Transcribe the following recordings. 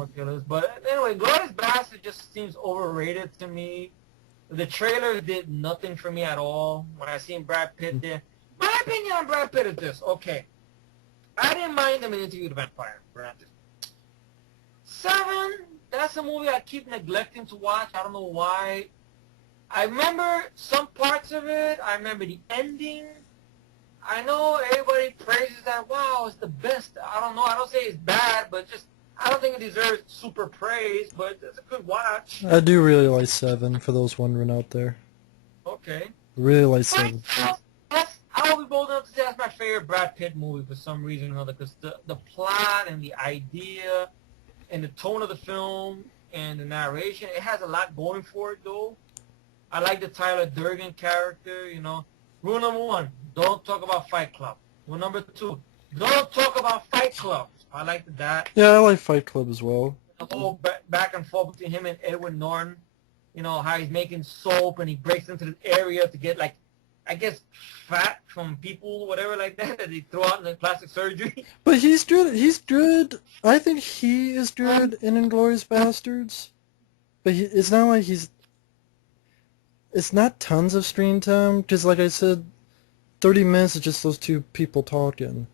more killers. But anyway, Inglourious Basterds just seems overrated to me. The trailer did nothing for me at all. When I seen Brad Pitt there, my opinion on Brad Pitt is this. Okay, I didn't mind him in Interview with the Vampire. Granted. 7, that's a movie I keep neglecting to watch. I don't know why. I remember some parts of it. I remember the ending. I know everybody praises that. Wow, it's the best. I don't know. I don't say it's bad, but just I don't think it deserves super praise. But it's a good watch. I do really like 7, for those wondering out there. Okay. Really like 7. I'll be bold enough to say that's my favorite Brad Pitt movie for some reason or another, because the plot and the idea and the tone of the film and the narration, it has a lot going for it, though. I like the Tyler Durden character, you know. Rule number 1, don't talk about Fight Club. Rule number 2, don't talk about Fight Club. I like that. Yeah, I like Fight Club as well. The whole back and forth between him and Edward Norton. You know, how he's making soap and he breaks into this area to get, like, I guess, fat from people, whatever like that they throw out in the plastic surgery. But he's good. He's good. I think he is good in Inglourious Basterds. But it's not like he's... It's not tons of screen time, because like I said, 30 minutes is just those two people talking.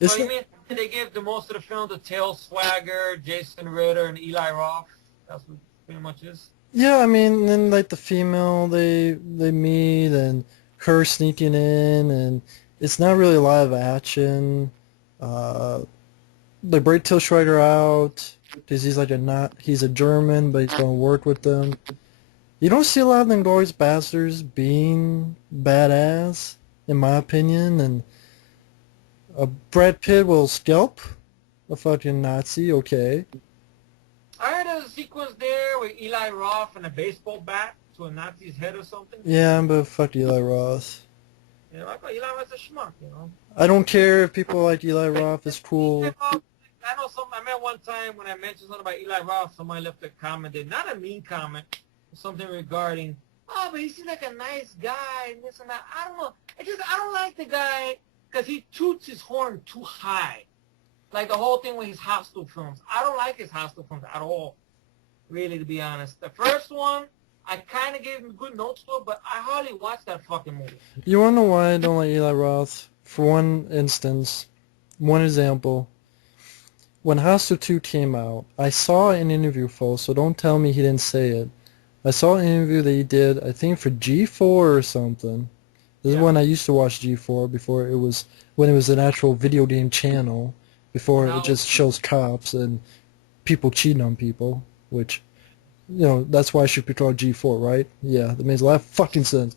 So you mean they give the most of the film to Tail Swagger, Jason Ritter, and Eli Roth? That's what it pretty much is? Yeah, I mean, then like the female they meet, and her sneaking in, and it's not really a lot of action. They break Til Schweiger out, because he's a German, but he's going to work with them. You don't see a lot of Inglourious Basterds being badass, in my opinion, and Brad Pitt will scalp a fucking Nazi, okay. I heard there's a sequence there with Eli Roth and a baseball bat to a Nazi's head or something. Yeah, but fuck Eli Roth. You know, I thought Eli Roth's a schmuck, you know. I don't care if people like Eli Roth, it's cool. I know I met one time when I mentioned something about Eli Roth, somebody left a comment there, not a mean comment, something regarding, oh, but he seems like a nice guy and this and that. I don't know. I don't like the guy because he toots his horn too high. Like the whole thing with his Hostel films. I don't like his Hostel films at all, really, to be honest. The first one, I kind of gave him good notes for, but I hardly watched that fucking movie. You want to know why I don't like Eli Roth? For one instance, one example. When Hostel 2 came out, I saw an interview, folks, so don't tell me he didn't say it. I saw an interview that he did, I think for G4 or something. This is when I used to watch G4 before when it was an actual video game channel, before it just shows cops and people cheating on people, which, you know, that's why it should be called G4, right? Yeah, that makes a lot of fucking sense.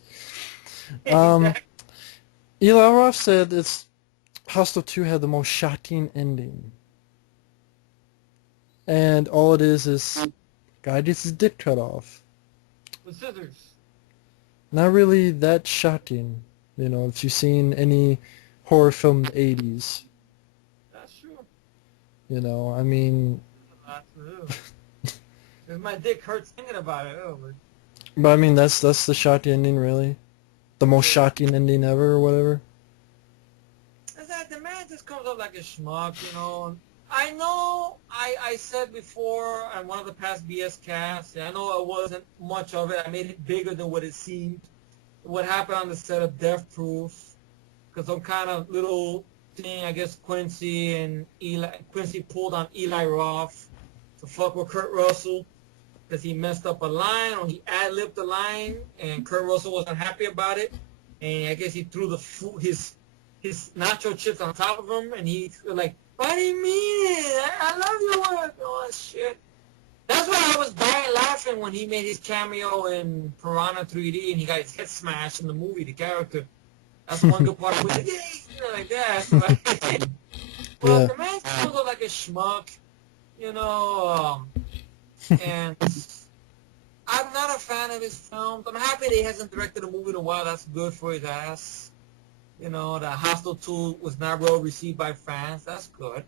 Eli Roth said Hostel 2 had the most shocking ending. And all it is guy gets his dick cut off. With scissors. Not really that shocking, you know, if you've seen any horror film in the 80s. That's true. You know, I mean... My dick hurts thinking about it. Oh, but I mean, that's the shocking ending, really? The most shocking ending ever, or whatever? Is that the man just comes up like a schmuck, you know? I know I said before on one of the past BS casts, I know it wasn't much of it. I made it bigger than what it seemed. What happened on the set of Death Proof, because some kind of little thing, I guess Quincy pulled on Eli Roth to fuck with Kurt Russell because he messed up a line or he ad-libbed the line and Kurt Russell wasn't happy about it. And I guess he threw his nacho chips on top of him and he was like, "Why do you mean it? I love your work." All that shit. That's why I was dying laughing when he made his cameo in Piranha 3D and he got his head smashed in the movie, the character. That's one good part of it. You know, like that. Well, the man still looked like a schmuck, you know, and I'm not a fan of his films. I'm happy that he hasn't directed a movie in a while. That's good for his ass. You know, the Hostel 2 was not well received by fans. That's good.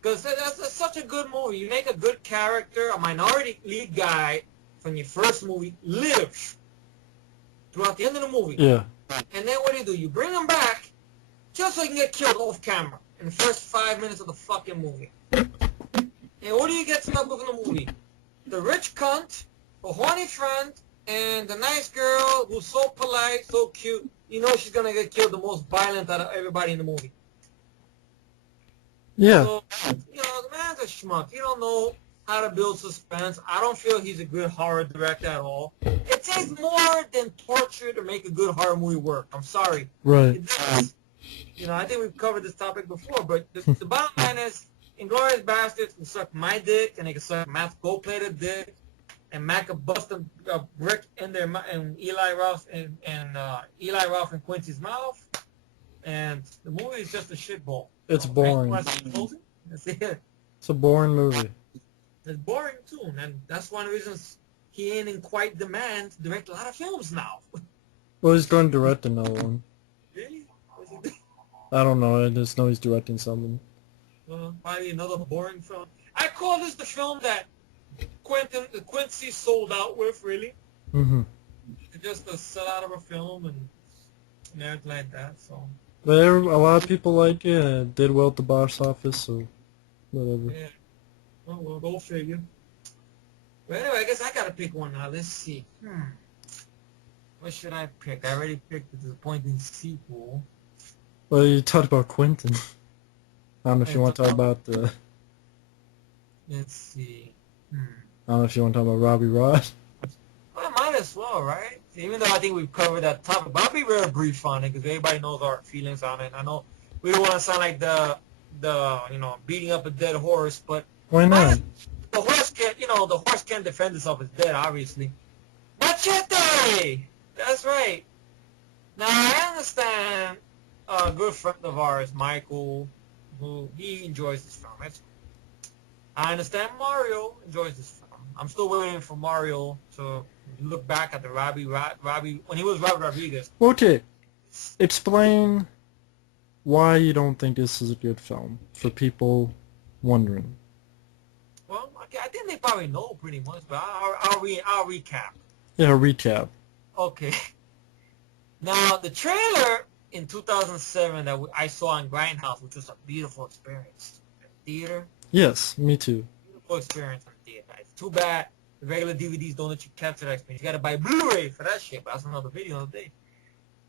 Because that's such a good movie. You make a good character, a minority lead guy from your first movie, live throughout the end of the movie. Yeah. And then what do? You bring him back just so he can get killed off camera in the first 5 minutes of the fucking movie. And what do you get stuck with in the movie? The rich cunt, a horny friend, and the nice girl who's so polite, so cute. You know she's gonna get killed the most violent out of everybody in the movie. Yeah. So, the man's a schmuck. He don't know how to build suspense. I don't feel he's a good horror director at all. It takes more than torture to make a good horror movie work. I'm sorry. Right. It does. I think we've covered this topic before, but the bottom line is, Inglourious Basterds can suck my dick, and they can suck Matt's gold-plated dick, and Matt can bust a brick in their in Eli Roth and Eli Roth and Quincy's mouth, and the movie is just a shitball. It's boring. That's it. It's a boring movie. It's boring too, and that's one of the reasons he ain't in quite demand to direct a lot of films now. Well, he's going to direct another one. Really? I don't know. I just know he's directing something. Well, probably another boring film. I call this the film that Quincy sold out with, really. Mm-hmm. Just a sellout of a film and everything like that. So. But a lot of people like it. It did well at the box office, so whatever. Yeah. Well, go figure. But anyway, I guess I gotta pick one now. Let's see. What should I pick? I already picked the disappointing sequel. Well, you talked about Quentin. I don't know if you want to talk about the... Let's see. I don't know if you want to talk about Robbie Roth. Well, I might as well, right? Even though I think we've covered that topic. But I'll be very brief on it because everybody knows our feelings on it. I know we don't want to sound like the beating up a dead horse, but... Why not? The horse can't defend itself. It's dead, obviously. Machete! That's right. Now, I understand a good friend of ours, Michael, who he enjoys this film. I understand Mario enjoys this film. I'm still waiting for Mario to look back at the Robbie when he was Robert Rodriguez. Okay. Explain why you don't think this is a good film for people wondering. Well, okay, I think they probably know pretty much, but I'll recap. Yeah, recap. Okay. Now, the trailer in 2007 that I saw in Grindhouse, which was a beautiful experience. Theater. Yes, me too. Beautiful experience in theater. It's too bad the regular DVDs don't let you capture that experience. You got to buy Blu-ray for that shit, but that's another video another day.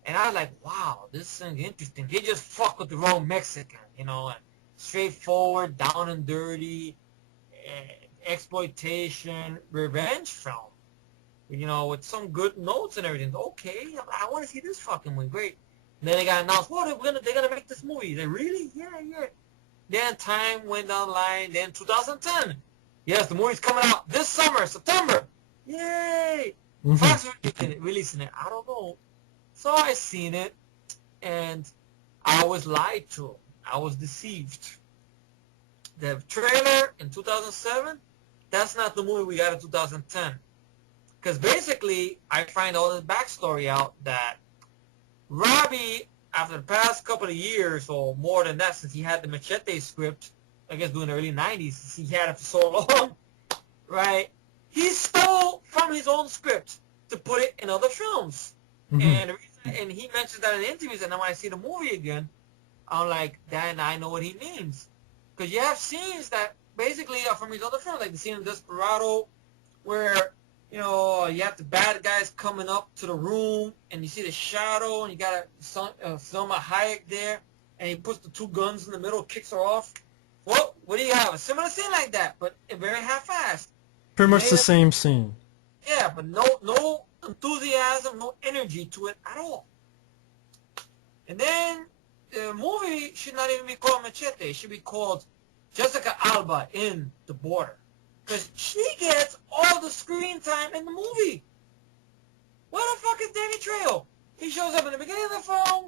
And I was like, wow, this thing's interesting. They just fuck with the wrong Mexican, and straightforward, down and dirty, exploitation, revenge film. With some good notes and everything. Okay, I want to see this fucking movie. Great. And then they got announced, they're gonna make this movie. They really? Yeah. Then time went down the line. Then 2010. Yes, the movie's coming out this summer, September. Yay! Fox releasing it. I don't know. So I seen it, and I was lied to. I was deceived. The trailer in 2007, that's not the movie we got in 2010. Because basically, I find all this backstory out that Robbie, after the past couple of years, or more than that, since he had the Machete script, I guess during the early 90s, he had it for so long, right? He stole from his own script to put it in other films. And he mentions that in interviews, and then when I see the movie again, I'm like, then I know what he means. Because you have scenes that basically are from his other films, like the scene in Desperado, where you have the bad guys coming up to the room, and you see the shadow, and you got Selma Hayek there, and he puts the two guns in the middle, kicks her off. Well, what do you have? A similar scene like that, but very half-assed. Pretty much the same scene. Yeah, but no enthusiasm, no energy to it at all. And then the movie should not even be called Machete. It should be called Jessica Alba in The Border. Because she gets all the screen time in the movie. Where the fuck is Danny Trejo? He shows up in the beginning of the film.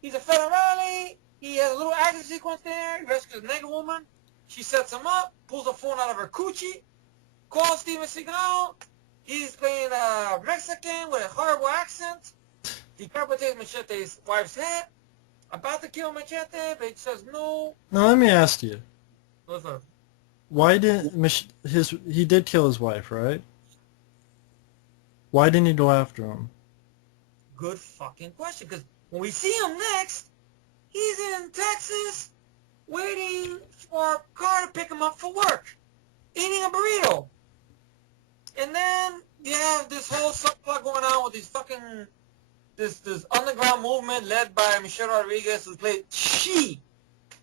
He's a federale. He has a little action sequence there. He rescues a naked woman. She sets him up, pulls a phone out of her coochie, calls Steven Seagal. He's playing a Mexican with a horrible accent. Decapitates Machete's wife's head. About to kill Machete, but he says no. Now let me ask you. What's up? Why didn't he did kill his wife, right? Why didn't he go after him? Good fucking question. Because when we see him next, he's in Texas waiting for a car to pick him up for work. eating a burrito. And then you have this whole subplot going on with these fucking this underground movement led by Michelle Rodriguez, who played She,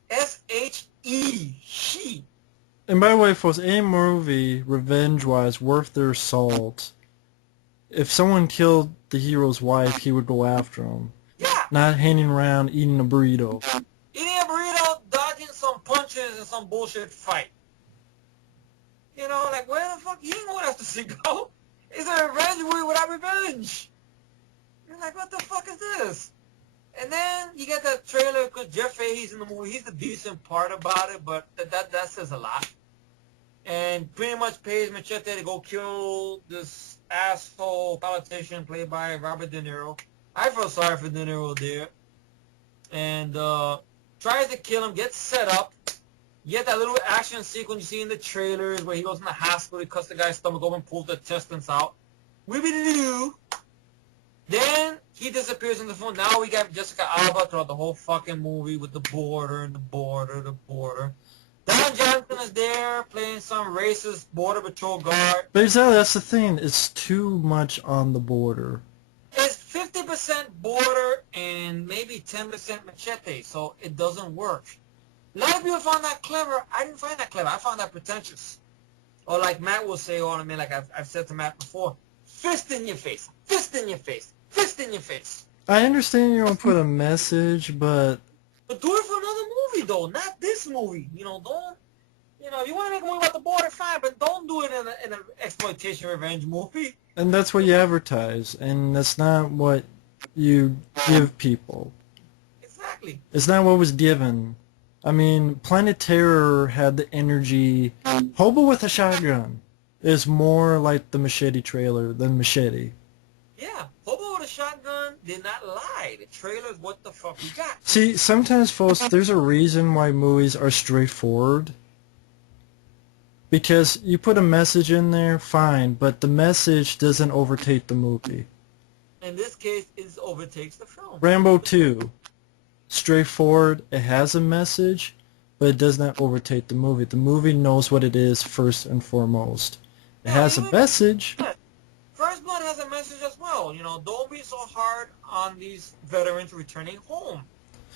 S-H-E, She. And by the way, folks, any movie, revenge-wise, worth their salt, if someone killed the hero's wife, he would go after him. Yeah. Not hanging around eating a burrito. Eating a burrito, dodging some punches in some bullshit fight. You know, like, where the fuck, you ain't know what else to see, go. It's a revenge movie without revenge. You're like, what the fuck is this? And then you get that trailer because Jeff Fahey's in the movie. He's the decent part about it, but that says a lot. And pretty much pays Machete to go kill this asshole politician played by Robert De Niro. I feel sorry for De Niro there. And tries to kill him, gets set up. You get that little action sequence you see in the trailers where he goes in the hospital, he cuts the guy's stomach open, pulls the intestines out. Weebie-doo-doo. Then he disappears in the film. Now we got Jessica Alba throughout the whole fucking movie with the border and the border. Don Johnson is there playing some racist border patrol guard. But exactly, that's the thing. It's too much on the border. It's 50% border and maybe 10% Machete, so it doesn't work. A lot of people found that clever. I didn't find that clever. I found that pretentious. Or like Matt will say, or I mean, like I've said to Matt before, fist in your face, fist in your face, fist in your face. I understand you don't put a message, but do it for another movie, though, not this movie. You know, don't. You know, if you want to make a movie about the border, fine, but don't do it in an exploitation revenge movie. And that's what you advertise, and that's not what you give people. Exactly. It's not what was given. I mean, Planet Terror had the energy. Hobo with a Shotgun is more like the Machete trailer than Machete. Yeah, Hobo with a Shotgun did not lie. The trailer's what the fuck we got. See, sometimes, folks, there's a reason why movies are straightforward. Because you put a message in there, fine, but the message doesn't overtake the movie. In this case, it overtakes the film. Rambo 2, straightforward, it has a message, but it does not overtake the movie. The movie knows what it is first and foremost. It has a message. First Blood has a message as well. You know, don't be so hard on these veterans returning home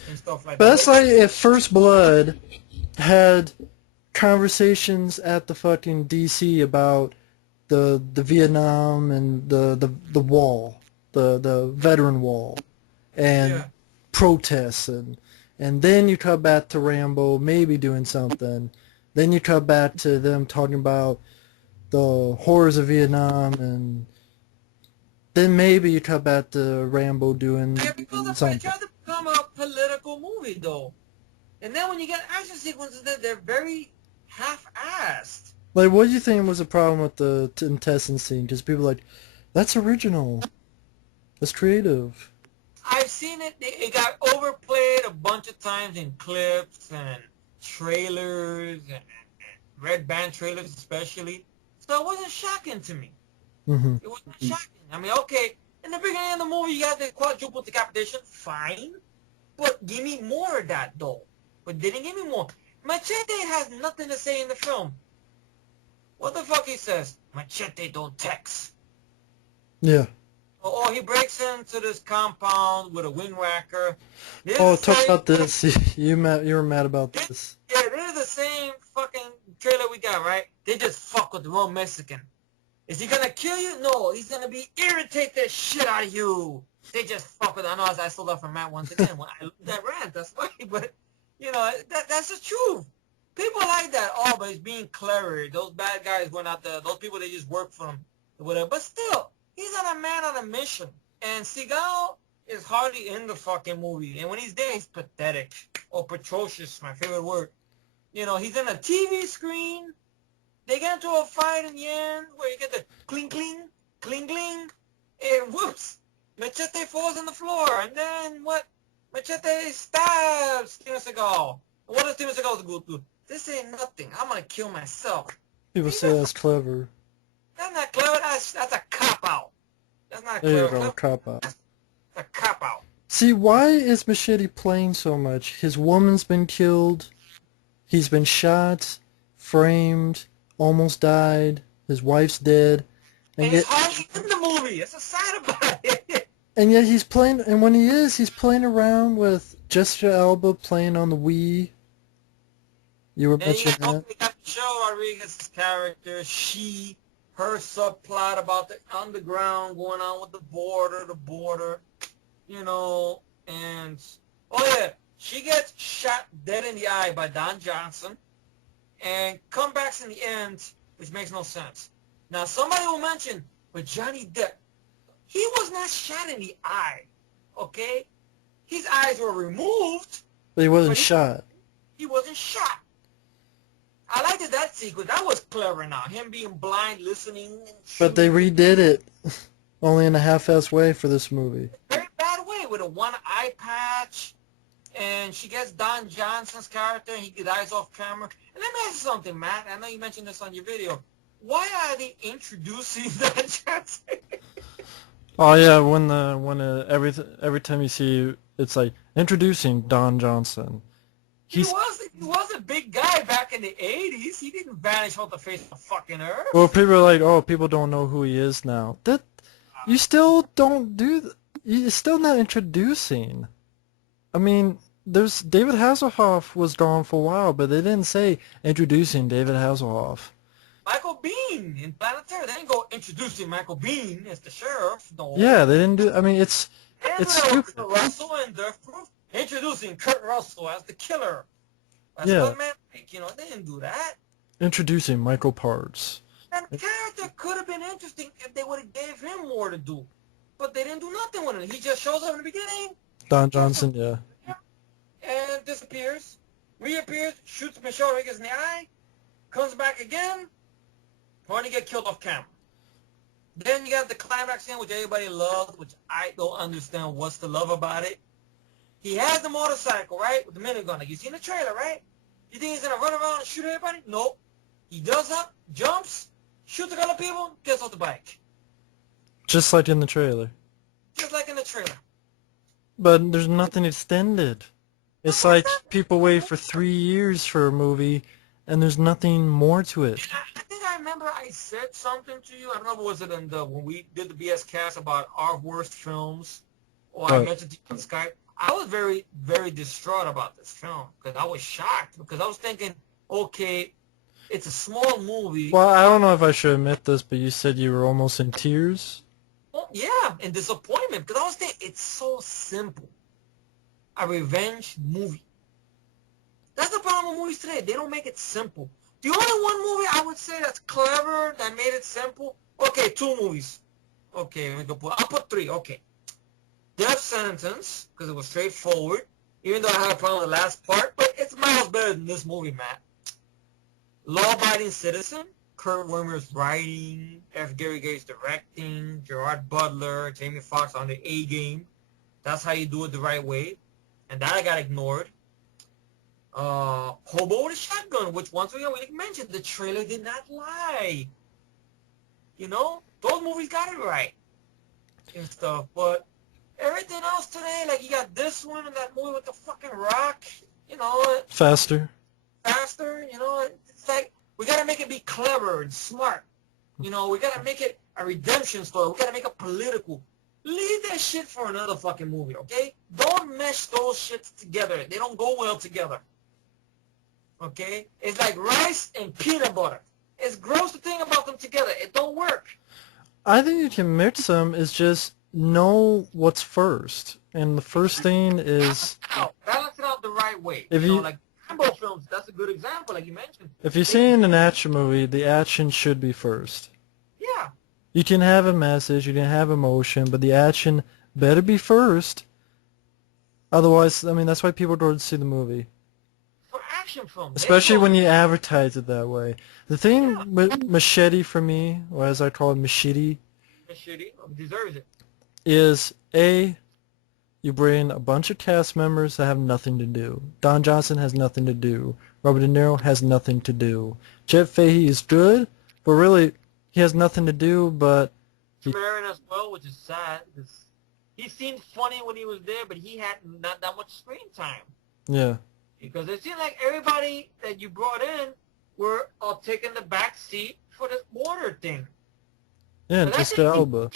and stuff like that. But that's like if First Blood had conversations at the fucking DC about the Vietnam and the wall, the veteran wall, and protests, and then you cut back to Rambo maybe doing something. Then you cut back to them talking about the horrors of Vietnam, and then maybe you cut back to Rambo doing something. It tried to become a political movie, though. And then when you get action sequences, they're very half-assed. Like, what do you think was the problem with the intestine scene? Because people are like, that's original. That's creative. I've seen it. It got overplayed a bunch of times in clips and trailers and red band trailers especially. So it wasn't shocking to me. Mm-hmm. It wasn't shocking. I mean, okay, in the beginning of the movie, you got the quadruple decapitation. Fine. But give me more of that, though. But didn't give me more. Machete has nothing to say in the film. What the fuck he says? Machete don't text. Yeah. Or he breaks into this compound with a wind whacker. Talk about this. You were mad about this. Yeah, this is the same fucking trailer we got, right? They just fuck with the wrong Mexican. Is he gonna kill you? No, he's gonna irritate the shit out of you. They just fuck with. I know I stole that from Matt once again when I that rant. That's why, but you know that's the truth. People like that. Oh, but he's being clever. Those bad guys went out there. Those people, they just work for him or whatever. But still, he's not a man on a mission. And Seagal is hardly in the fucking movie. And when he's there, he's pathetic or atrocious. My favorite word. You know, he's in a TV screen. They get into a fight in the end where you get the cling, cling, cling, cling, and whoops, Machete falls on the floor. And then what? Machete stabs Steven Seagal. What does Steven Seagal do? This ain't nothing. I'm going to kill myself. People say that's clever. That's not clever. That's a cop-out. That's not There clever. you go, cop-out. That's a cop-out. See, why is Machete playing so much? His woman's been killed. He's been shot, framed, almost died. His wife's dead, and And he's yet hardly in the movie. That's what's sad about it. he's playing. And when he is, he's playing around with Jessica Alba playing on the Wii. You were Then mentioning that. you got Michelle Rodriguez's character. Her subplot about the underground going on with the border, you know, and oh yeah, she gets shot dead in the eye by Don Johnson, and comebacks in the end, which makes no sense. Now somebody will mention, but Johnny Depp, he was not shot in the eye, okay? His eyes were removed, But he wasn't but shot. he wasn't shot. I liked that sequence. That was clever now. Him being blind, listening. And But they redid it, only in a half-ass way for this movie. very bad way with a one eye patch. And she gets Don Johnson's character, and he dies off camera. And let me ask you something, Matt. I know you mentioned this on your video. Why are they introducing Don Johnson? Oh yeah, every time you see it's like introducing Don Johnson. He was a big guy back in the 80s. He didn't vanish off the face of the fucking earth. Well, people are like, oh, people don't know who he is now. That you still don't do. You're still not introducing. I mean, there's David Hasselhoff was gone for a while, but they didn't say introducing David Hasselhoff. Michael Biehn in Planet Terror. They didn't go introducing Michael Biehn as the sheriff. No. Yeah, they didn't do. I mean, it's stupid. Kurt Russell and Death Proof introducing Kurt Russell as the killer. That's Yeah. what man, you know, they didn't do that. Introducing Michael Parts. And the character could have been interesting if they would have gave him more to do. But they didn't do nothing with him. He just shows up in the beginning. Don Johnson, yeah. And disappears. Reappears, shoots Michelle Rodriguez in the eye, comes back again, only get killed off camera. Then you got the climax scene, which everybody loves, which I don't understand what's the love about it. He has the motorcycle, right, with the minigun. Like you see in the trailer, right? You think he's going to run around and shoot everybody? Nope. He does up, jumps, shoots a couple of people, gets off the bike. Just like in the trailer. Just like in the trailer. But there's nothing extended. It's like people wait for 3 years for a movie, and there's nothing more to it. I think I remember I said something to you. I don't know if it was it in the when we did the BS cast about our worst films, or I mentioned to you on Skype. I was very, very distraught about this film because I was shocked because I was thinking, okay, it's a small movie. Well, I don't know if I should admit this, but you said you were almost in tears. Well, yeah, and disappointment because I was thinking it's so simple. A revenge movie. That's the problem with movies today. They don't make it simple. The only one movie I would say that's clever that made it simple. Okay, 2 movies. Okay, I'll put 3. Okay. Death Sentence, because it was straightforward, even though I had a problem with the last part, but it's miles better than this movie, Matt. Law-Abiding Citizen, Kurt Wimmer's writing, F. Gary Gates directing, Gerard Butler, Jamie Foxx on the A game. That's how you do it the right way. And that I got ignored. Hobo with a Shotgun, which once again we mentioned, the trailer did not lie. You know, those movies got it right and stuff, but everything else today, like you got this one and that movie with the fucking Rock, you know. Faster, you know. It's like, we got to make it be clever and smart. You know, we got to make it a redemption story. We got to make it political. Leave that shit for another fucking movie, okay? Don't mesh those shits together. They don't go well together. Okay? It's like rice and peanut butter. It's gross to think about them together. It don't work. I think you can mix them. Is just know what's first, and the first thing is Balance it out the right way. If you know, you like Rambo films, that's a good example, like you mentioned. if you're seeing an action movie, the action should be first. Yeah. You can have a message, you can have emotion, but the action better be first. Otherwise, I mean, that's why people go to see the movie. For action films. Especially when you advertise it that way. The thing with Machete for me, or as I call it, Machete, deserves it. is A, you bring a bunch of cast members that have nothing to do. Don Johnson has nothing to do. Robert De Niro has nothing to do. Jet Fahey is good, but really, he has nothing to do, but... Marin as well, which is sad. He seemed funny when he was there, but he had not that much screen time. Yeah. Because it seemed like everybody that you brought in were taking the back seat for this border thing. Yeah, But I Jessica think Alba.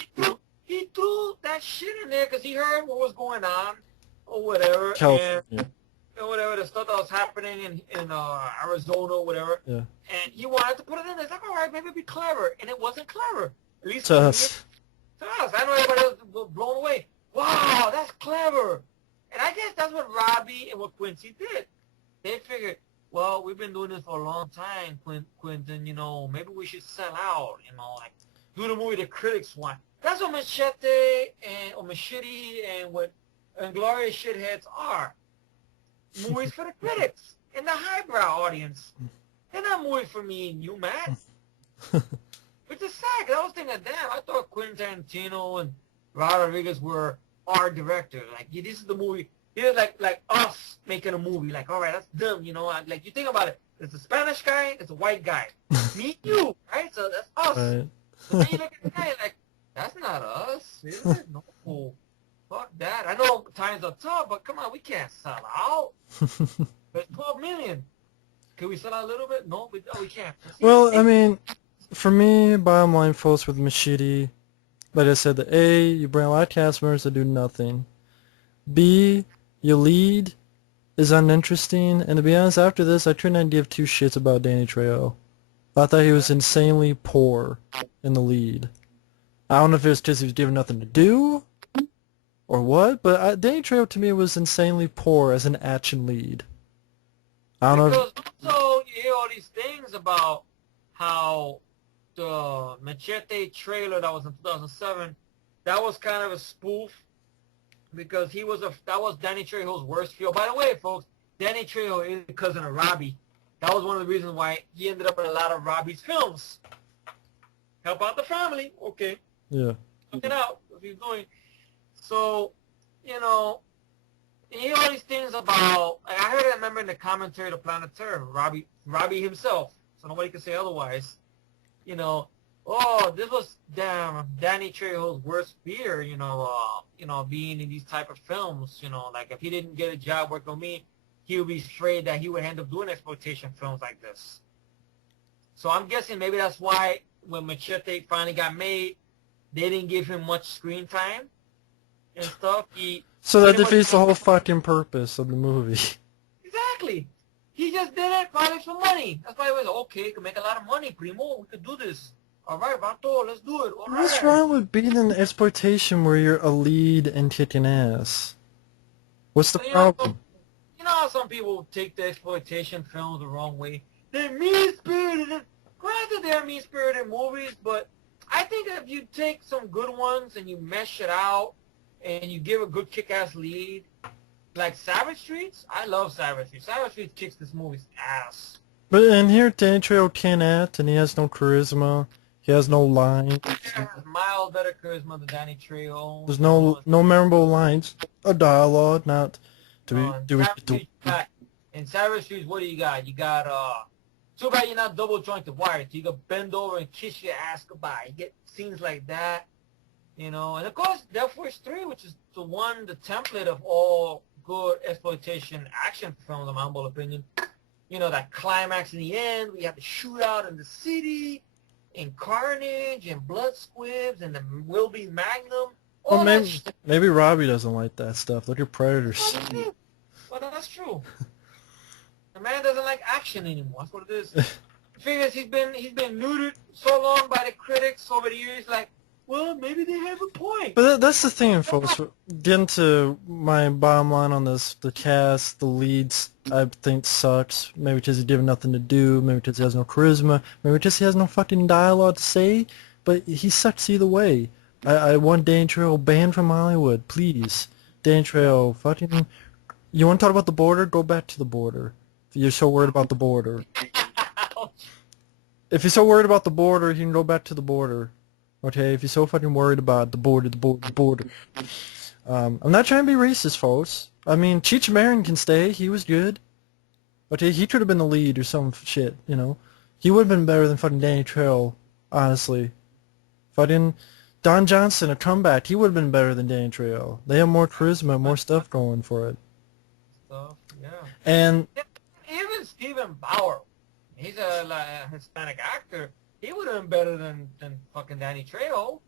he threw that shit in there because he heard what was going on or whatever, California. and whatever the stuff that was happening in Arizona or whatever. Yeah. And he wanted to put it in there. It's like, all right, maybe it'd be clever, and it wasn't clever. At least To to me, us. to us. I know everybody else was blown away. Wow, that's clever. And I guess that's what Robbie and what Quincy did. They figured, well, we've been doing this for a long time, Quentin. You know, maybe we should sell out. You know, like do the movie the critics want. That's what Machete and what Inglourious shitheads are. Movies for the critics and the highbrow audience. They're not movies for me and you, Matt. Which is sad. 'Cause I was thinking, damn, I thought Quentin Tarantino and Rodriguez were our director. Like, yeah, this is the movie. Here's like us making a movie. Like, all right, that's them, you know. Like, you think about it. There's a Spanish guy, there's a white guy. Me and you, right? So that's us. Right. So then you look at the guy like, that's not us, is it? No. Fuck that. I know times are tough, but come on, we can't sell out. There's 12 million. Can we sell out a little bit? No, we can't. Well, I mean, for me, bottom line, folks, with Machete, like I said, the A, you bring a lot of cast members that do nothing. B, your lead is uninteresting, and to be honest, after this, I try not to give two shits about Danny Trejo. I thought he was insanely poor in the lead. I don't know if it was just he was given nothing to do, or what, but Danny Trejo to me was insanely poor as an action lead. I don't know. Because also you hear all these things about how the Machete trailer that was in 2007, that was kind of a spoof because that was Danny Trejo's worst film. By the way, folks, Danny Trejo is the cousin of Robbie. That was one of the reasons why he ended up in a lot of Robbie's films. Help out the family, okay. Yeah. Look it out, what he's doing. So, you know, you hear all these things about, I heard it, I remember in the commentary of Planet Terror, Robbie himself, so nobody can say otherwise, you know, oh, this was Danny Trejo's worst fear, you know, being in these type of films, you know, like if he didn't get a job working with me, he would be afraid that he would end up doing exploitation films like this. So I'm guessing maybe that's why when Machete finally got made, they didn't give him much screen time and stuff. So that defeats the whole fucking purpose of the movie. Exactly. He just did it probably for money. That's why he was okay. We can make a lot of money, primo. We could do this. All right, Vato, let's do it. All What's right. wrong with being in exploitation where you're a lead and kicking ass? What's the problem? You know how some people take the exploitation films the wrong way? They're mean-spirited. Granted, they're mean-spirited movies, but I think if you take some good ones and you mesh it out and you give a good kick-ass lead, like Savage Streets, I love Savage Streets. Savage Streets kicks this movie's ass. But in here, Danny Trejo can't act, and he has no charisma. He has no lines. He has mild better charisma than Danny Trejo. There's no memorable lines or dialogue. Not in Savage Streets, what do you got? You got too bad you're not double jointed wired. So you can bend over and kiss your ass goodbye. You get scenes like that, you know. And of course, Death Wish 3, which is the template of all good exploitation action films, in my humble opinion. You know, that climax in the end, we have the shootout in the city, and carnage, and blood squibs, and the Will Be Magnum. Well, maybe Robbie doesn't like that stuff. Look at Predators. Well, that's true. The man doesn't like action anymore. That's what it is. He figures he's been neutered so long by the critics over the years. Like, well, maybe they have a point. But that's the thing, folks. Getting to my bottom line on this, the cast, the leads, I think sucks. Maybe because he's given nothing to do. Maybe because he has no charisma. Maybe because he has no fucking dialogue to say. But he sucks either way. I want Danny Trejo banned from Hollywood, please. Danny Trejo, fucking... You want to talk about the border? Go back to the border. If you're so worried about the border. If you're so worried about the border, you can go back to the border. Okay? If you're so fucking worried about the border. I'm not trying to be racist, folks. I mean, Cheech Marin can stay. He was good. Okay? He could have been the lead or some shit, you know? He would have been better than fucking Danny Trejo, honestly. Fucking... Don Johnson, a comeback, he would have been better than Danny Trejo. They have more charisma, more stuff going for it. Yeah. And even Steven Bauer He's a Hispanic actor. He would have been better than fucking Danny Trejo.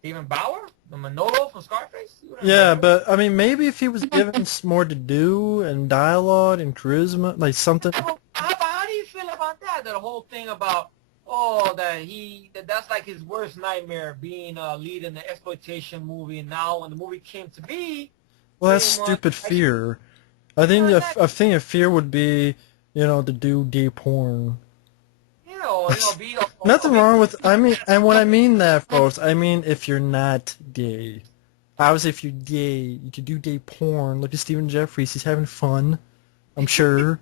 Stephen Bauer, the Manolo from Scarface. He would have been Yeah, better. but I mean, maybe if he was given more to do and dialogue and charisma, like something. How do you feel about that? That whole thing about that's like his worst nightmare, being a lead in the exploitation movie. And now when the movie came to be, Well, that's pretty much, stupid fear. I think exactly. a thing of fear would be, to do gay porn. Be Nothing a big wrong with. I mean, and when I mean that, folks, I mean if you're not gay. Obviously, if you're gay, you could do gay porn. Look at Stephen Jeffries; he's having fun. I'm sure.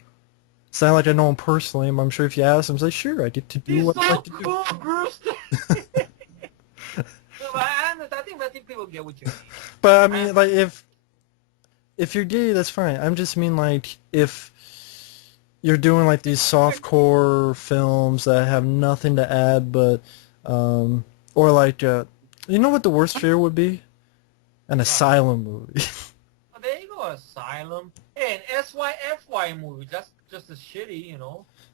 It's not like I know him personally, but I'm sure if you ask him, he's like, "Sure, I get to do He's what I so like to do." cool, Bruce. No, but I think people get what you mean. But I I, mean, like if you're gay, that's fine. I'm just mean like if you're doing like these softcore films that have nothing to add, but or like you know what the worst fear would be? An what? asylum movie. Oh, there you go, Asylum. Hey, an SYFY movie. That's just as shitty.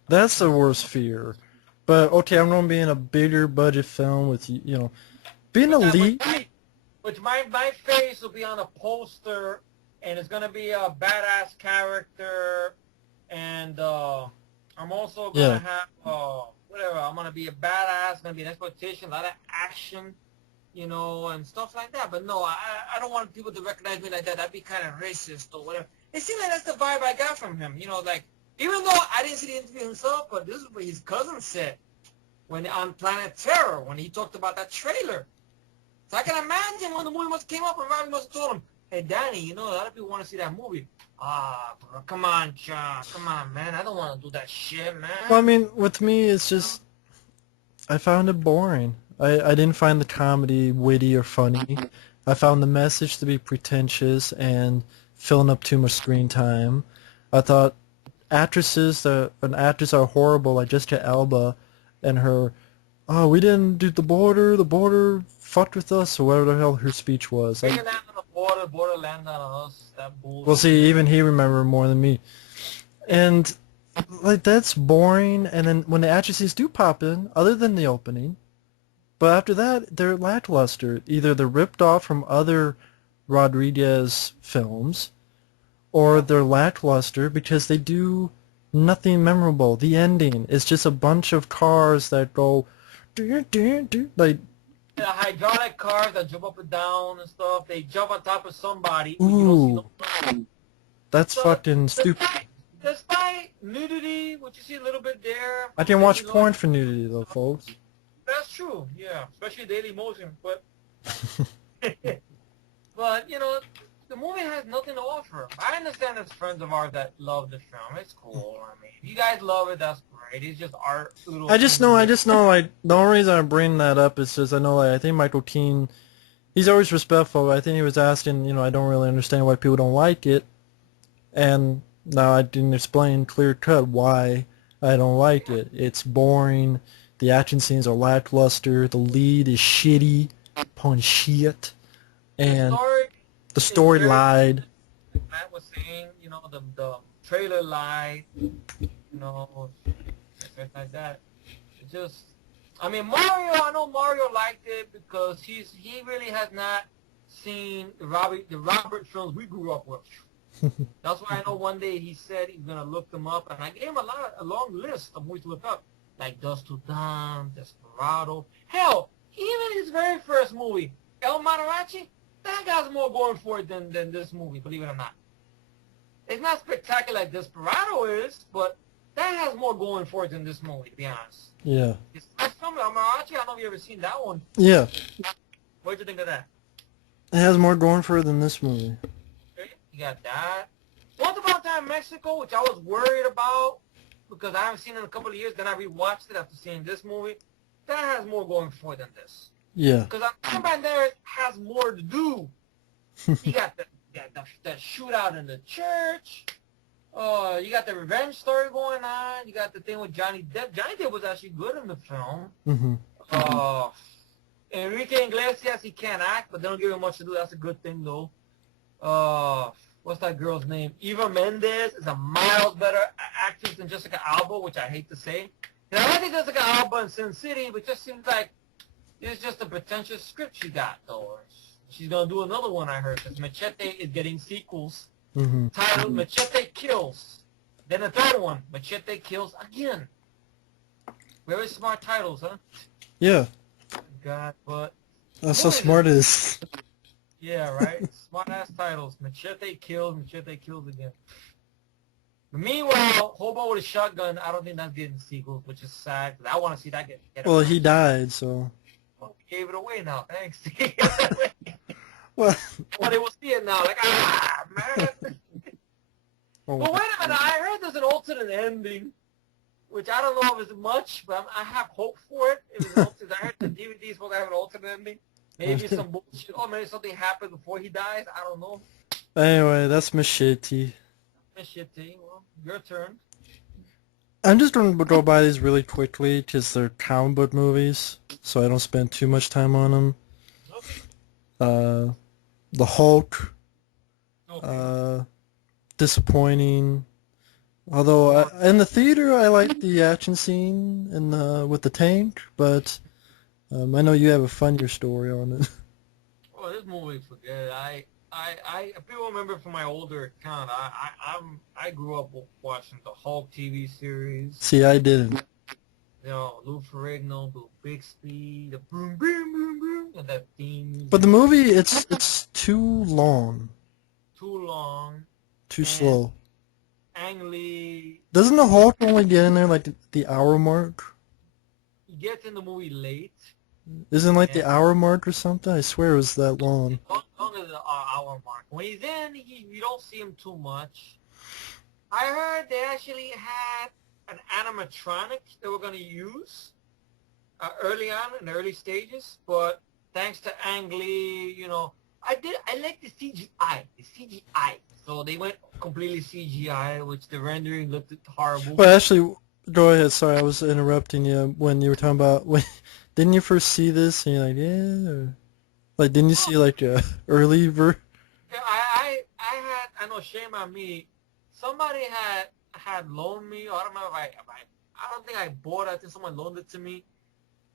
That's the Uh, worst fear. But okay, I'm gonna be in a bigger budget film with being a which I, which lead. my, which my face will be on a poster, and it's gonna be a badass character, and I'm also gonna Yeah. have whatever. I'm gonna be a badass. Gonna be an exploitation, a lot of action, and stuff like that. But no, I don't want people to recognize me like that. That'd be kind of racist or whatever. It seems like that's the vibe I got from him. Like even though I didn't see the interview himself, but this is what his cousin said when on Planet Terror when he talked about that trailer. So I can imagine when the movie must came up and Robbie must have told him, "Hey, Danny, a lot of people want to see that movie." Ah, bro, come on, John, come on, man. I don't want to do that shit, Well, I man. mean, with me, it's just I found it boring. I didn't find the comedy witty or funny. I found the message to be pretentious and filling up too much screen time. I thought an actress are horrible, like Jessica Alba and her, "Oh, we didn't do the border fucked with us," or whatever the hell her speech was. Bigger land on the border land on us. That Well, see, bullshit. even he remembered more than me. And, like, that's boring, and then when the actresses do pop in, other than the opening, but after that, they're lackluster. Either they're ripped off from other Rodriguez films, or Yeah. they're lackluster because they do nothing memorable. The ending is just a bunch of cars that go, do, do, do, like, The hydraulic cars that jump up and down and stuff. They jump on top of somebody, but you don't see no. ooh, that's So fucking stupid. despite nudity, what you see a little bit there I from can Lindsay watch Lohan. porn for nudity, though, folks. That's true, yeah, especially Daily Motion. But but the movie has nothing to offer. I understand there's friends of ours that love the film. It's cool. I mean, if you guys love it, that's great. It's just art, little I indie. just know, like, the only reason I bring that up is just I know, like, I think Michael Keane, he's always respectful, but I think he was asking, I don't really understand why people don't like it, and now I didn't explain clear cut why I don't like it. It's boring, the action scenes are lackluster, the lead is shitty upon shit, The and story the is story very, lied. like Matt was saying. The trailer lied. You know, Stuff like that. It just, I mean, Mario. I know Mario liked it because he really has not seen the Robert films we grew up with. That's why I know one day he said he's gonna look them up, and I gave him a long list of movies to look up, like Dust to Dawn, Desperado. Hell, even his very first movie, El Mariachi, that got more going for it than this movie. Believe it or not, it's not spectacular like Desperado is, but that has more going for it than this movie. To be honest, Yeah. it's from El Mariachi. I don't know if you ever seen that one. Yeah. What did you think of that? It has more going for it than this movie. Okay, you got that. Once Upon a Time in Mexico, which I was worried about because I haven't seen it in a couple of years. Then I rewatched it after seeing this movie. That has more going for it than this. Yeah. Because I'm there has more to do. You got the shootout in the church. You got the revenge story going on. You got the thing with Johnny Depp. Johnny Depp was actually good in the film. Mm-hmm. Enrique Iglesias, he can't act, but they don't give him much to do. That's a good thing, though. what's that girl's name? Eva Mendes is a miles better actress than Jessica Alba, which I hate to say. And I like Jessica Alba in Sin City, but just seems like it's just a pretentious script she got, though. She's gonna do another one, I heard, because Machete is getting sequels titled Machete Kills. Then a third one, Machete Kills Again. Very smart titles, huh? Yeah. God, but That's how smart it is. yeah, right? Smart-ass titles. Machete Kills Again. But meanwhile, Hobo with a Shotgun, I don't think that's getting sequels, which is sad, because I want to see that get Well, he died, so... Well, we gave it away now, thanks. Well... Well, they will see it now, like, man. Well, wait a minute, I heard there's an alternate ending, which I don't know if it's much, but I have hope for it. If it's an alternate, I heard the DVD's supposed to have an alternate ending. Maybe some bullshit. Oh, maybe something happened before he dies. I don't know. Anyway, that's Machete. Machete. Well, your turn. I'm just going to go by these really quickly because they're comic book movies, so I don't spend too much time on them. Okay. The Hulk. Okay. Disappointing. Although in the theater, I like the action scene with the tank, but I know you have a funnier story on it. Oh, this movie, forget it. People remember from my older account. I grew up watching the Hulk TV series. See, I didn't. You know, Lou Ferrigno, Bill Bixby, the boom, boom, boom, boom, and that theme. But the movie, it's too long. Too long. Too slow. Ang Lee. Doesn't the Hulk only get in there like the hour mark? He gets in the movie late. Isn't like the hour mark or something? I swear it was that long. Longer than the hour mark. When he's in, you don't see him too much. I heard they actually had an animatronic they were going to use early on in the early stages, but thanks to Ang Lee, you know, I like the CGI. So they went completely CGI, which the rendering looked horrible. Well, actually, go ahead. Sorry, I was interrupting you when you were talking about. Didn't you first see this and you're like, yeah, or, like, didn't you see like a early version? Yeah, I know, shame on me. Somebody had loaned me, or I don't know if I don't think I bought it. I think someone loaned it to me.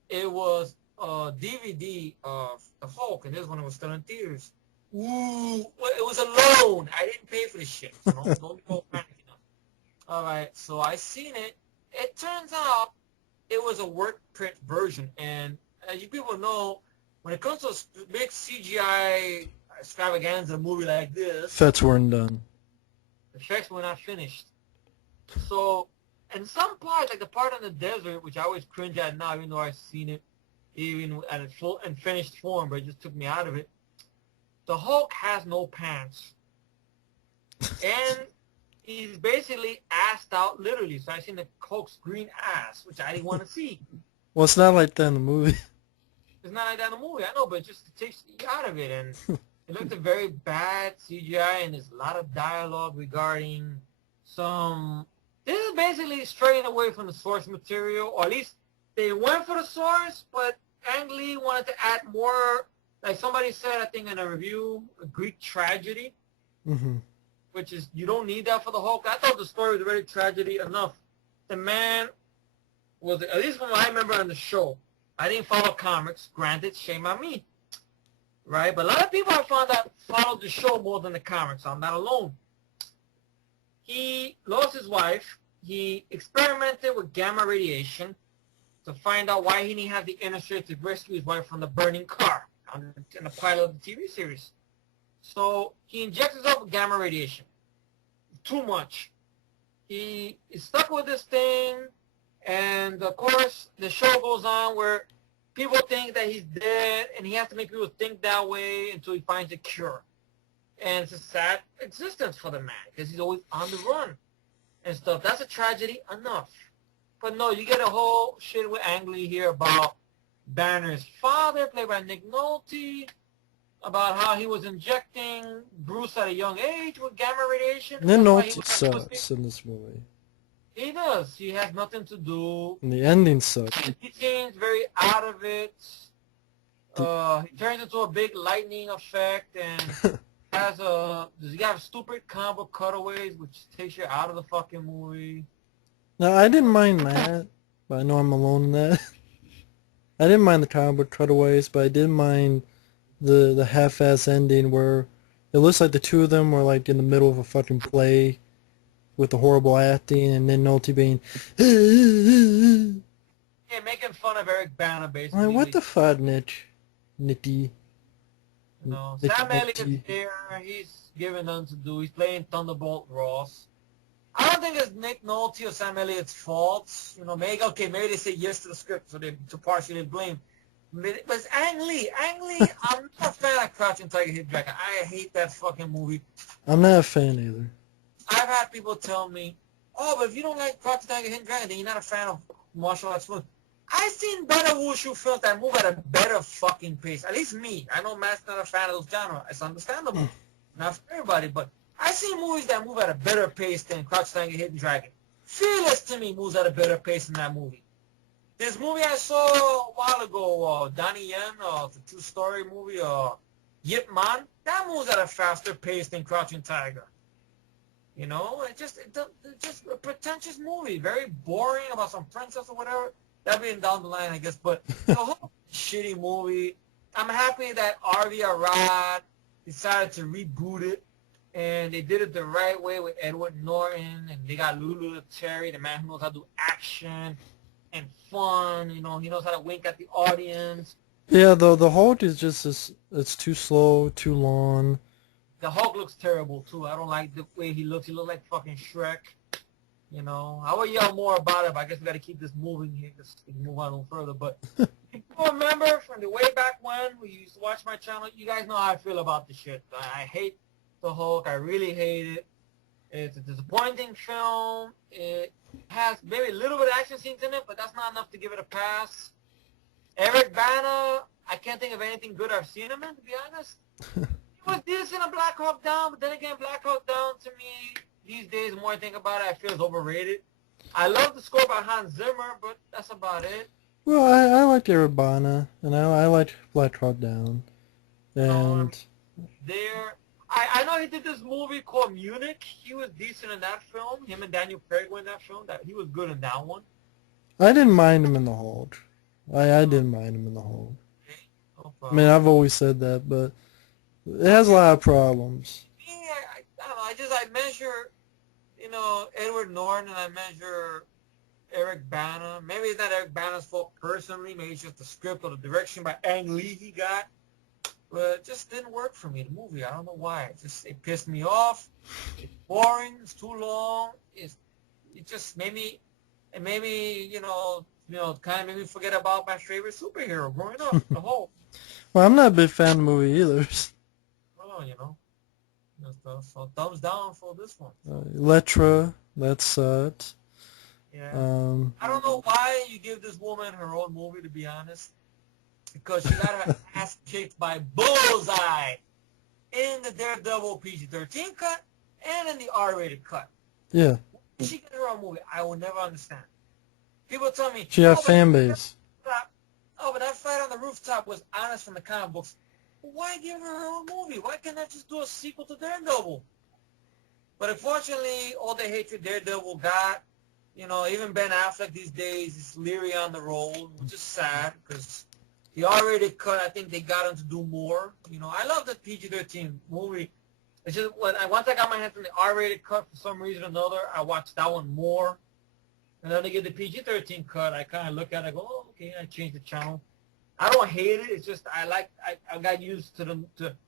It was a DVD of the Hulk, and this one was still in theaters. Ooh, well, it was a loan. I didn't pay for this shit. So don't go panicking. All right, so I seen it. It turns out it was a Workprint version, and as you people know, when it comes to a big CGI extravaganza movie like this, effects weren't done. The effects were not finished. So, in some parts, like the part in the desert, which I always cringe at now, even though I've seen it, even at its full and finished form, but it just took me out of it. The Hulk has no pants, and he's basically assed out, literally. So I seen the Hulk's green ass, which I didn't want to see. Well, it's not like that in the movie. It's not like that in the movie, I know, but it just takes you out of it, and it looked a very bad CGI, and there's a lot of dialogue regarding some. This is basically straying away from the source material, or at least they went for the source, but Ang Lee wanted to add more. Like somebody said, I think in a review, a Greek tragedy, which is, you don't need that for the Hulk. I thought the story was already tragedy enough. The man was, at least from what I remember on the show, I didn't follow comics, granted, shame on me, right? But a lot of people I found out followed the show more than the comics, so I'm not alone. He lost his wife. He experimented with gamma radiation to find out why he didn't have the inner strength to rescue his wife from the burning car in the pilot of the TV series. So he injects himself with gamma radiation. Too much. He is stuck with this thing, and of course the show goes on where people think that he's dead, and he has to make people think that way until he finds a cure. And it's a sad existence for the man because he's always on the run and stuff. That's a tragedy enough. But no, you get a whole shit with Ang Lee here about Banner's father, played by Nick Nolte, about how he was injecting Bruce at a young age with gamma radiation. Nick Nolte sucks in this movie. He does. He has nothing to do. And the ending sucks. He seems very out of it. He turns into a big lightning effect, and Does he have stupid comic book cutaways, which takes you out of the fucking movie? Now, I didn't mind that, but I know I'm alone in that. I didn't mind the comic book cutaways, but I did mind the half-ass ending where it looks like the two of them were like in the middle of a fucking play with the horrible acting, and then Nolte being, Yeah, making fun of Eric Bana, I'm like, what basically. the fuck, Nick? Nitty. You know, Nicky Sam Elliott's Nicky. here. He's given nothing to do. He's playing Thunderbolt Ross. I don't think it's Nick Nolte or Sam Elliott's fault. You know, maybe they say yes to the script, so they to partially blame. But it's Ang Lee. Ang Lee, I'm not a fan of Crouching Tiger, Hidden Dragon. I hate that fucking movie. I'm not a fan either. I've had people tell me, "Oh, but if you don't like Crouching Tiger, Hidden Dragon, then you're not a fan of martial arts films." I've seen better wushu films that move at a better fucking pace. At least me. I know Matt's not a fan of those genres. It's understandable. Not for everybody, but I've seen movies that move at a better pace than Crouching Tiger, Hidden Dragon. Fearless to me moves at a better pace than that movie. This movie I saw a while ago, Donnie Yen, the two-story movie, Yip Man, that moves at a faster pace than Crouching Tiger. You know, it's just a pretentious movie, very boring about some princess or whatever. That being down the line, I guess, but the whole shitty movie. I'm happy that RV Arad decided to reboot it, and they did it the right way with Edward Norton, and they got Lulu Terry, the man who knows how to do action and fun. You know, he knows how to wink at the audience. Yeah, the Hulk is just it's too slow, too long. The Hulk looks terrible too. I don't like the way he looks. He looks like fucking Shrek. You know, I will yell more about it, but I guess we got to keep this moving here because we can move on a little further. But people remember from the way back when we used to watch my channel, you guys know how I feel about the shit. I hate the Hulk. I really hate it. It's a disappointing film. It has maybe a little bit of action scenes in it, but that's not enough to give it a pass. Eric Bana, I can't think of anything good I've seen him in, to be honest. He was decent in Black Hawk Down, but then again, Black Hawk Down to me, these days, the more I think about it, I feel it's overrated. I love the score by Hans Zimmer, but that's about it. Well, I like Erebana, and I like Black Hawk Down. And I know he did this movie called Munich. He was decent in that film. Him and Daniel Craig were in that film. He was good in that one. I didn't mind him in the Hulk. I didn't mind him in the Hulk. No I mean, I've always said that, but it has a lot of problems. Me, I don't know. I measure, you know, Edward Norton, and I measure Eric Bana. Maybe it's not Eric Bana's fault personally. Maybe it's just the script or the direction by Ang Lee he got. But it just didn't work for me, the movie. I don't know why. It pissed me off. It's boring. It's too long. It just made me, kind of made me forget about my favorite superhero growing up, the Hulk. Well, I'm not a big fan of the movie either. Well, so thumbs down for this one. Electra, that sucked. Yeah. I don't know why you give this woman her own movie, to be honest. Because she got her ass kicked by Bullseye in the Daredevil PG-13 cut and in the R-rated cut. Yeah. She got her own movie. I will never understand. People tell me... She got fan base. But that fight on the rooftop was honest from the comic books. Why give her own movie? Why can't I just do a sequel to Daredevil? But unfortunately, all the hatred Daredevil got, even Ben Affleck these days is leery on the role, which is sad because the R-rated cut, I think they got him to do more. I love the PG-13 movie. It's just once I got my hands on the R-rated cut for some reason or another, I watched that one more. And then they get the PG-13 cut. I kind of look at it, I go, oh, okay, I changed the channel. I don't hate it. It's just I got used to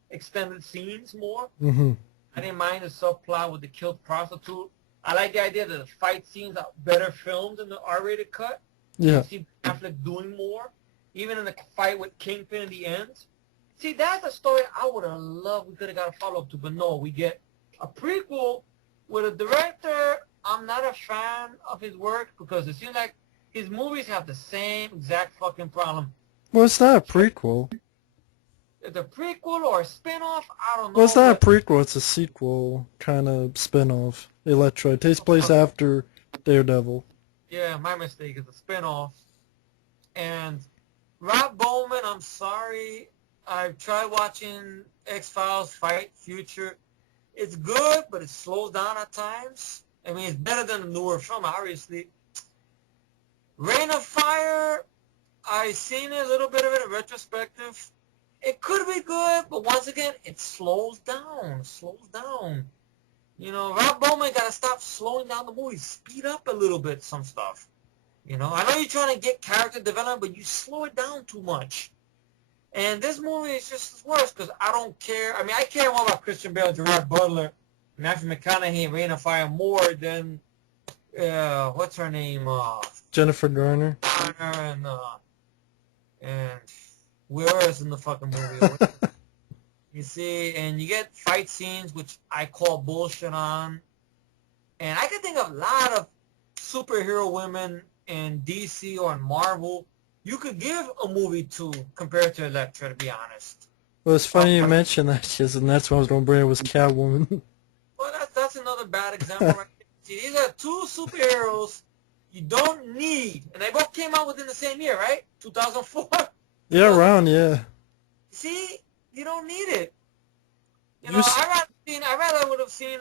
extended scenes more. Mm-hmm. I didn't mind the subplot with the killed prostitute. I like the idea that the fight scenes are better filmed in the R-rated cut. Yeah. You see Affleck doing more, even in the fight with Kingpin in the end. See, that's a story I would have loved. We could have got a follow-up to, but no, we get a prequel with a director. I'm not a fan of his work because it seems like his movies have the same exact fucking problem. Well, it's not a prequel. It's a prequel or a spin-off? I don't know. Well, it's not a prequel. It's a sequel kind of spin-off. Electra. It takes place after Daredevil. Yeah, my mistake. It's a spin-off. And Rob Bowman, I'm sorry. I've tried watching X-Files Fight Future. It's good, but it slows down at times. I mean, it's better than the newer film, obviously. Reign of Fire, I seen a little bit of it in retrospective. It could be good, but once again, it slows down. Slows down. You know, Rob Bowman got to stop slowing down the movie. Speed up a little bit, some stuff. You know, I know you're trying to get character development, but you slow it down too much. And this movie is just worse because I don't care. I mean, I care more about Christian Bale, Gerard Butler, Matthew McConaughey, and Reign of Fire more than, what's her name? Jennifer Garner. And where is in the fucking movie? You see, and you get fight scenes, which I call bullshit on. And I can think of a lot of superhero women in DC or in Marvel you could give a movie to compared to Elektra, to be honest. Well, it's funny you mentioned that, because and that's what I was going to bring up was Catwoman. Well, that's another bad example right there. See, these are two superheroes you don't need. And they both came out within the same year, right? 2004? Yeah, around, yeah. See? You don't need it. You know, I rather would have seen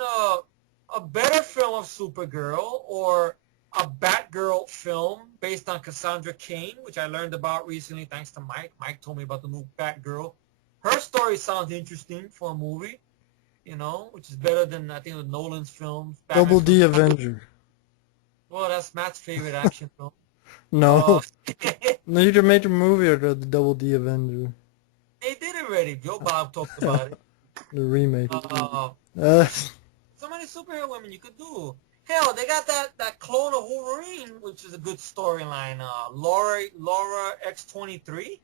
a better film of Supergirl or a Batgirl film based on Cassandra Cain, which I learned about recently thanks to Mike. Mike told me about the new Batgirl. Her story sounds interesting for a movie, you know, which is better than, I think, the Nolan's films. Double D Avenger. Well, that's Matt's favorite action film. No. No, you made a movie or the Double D Avenger. They did it already. Joe Bob talked about it. The remake. So many superhero women you could do. Hell, they got that clone of Wolverine, which is a good storyline. Laura X-23.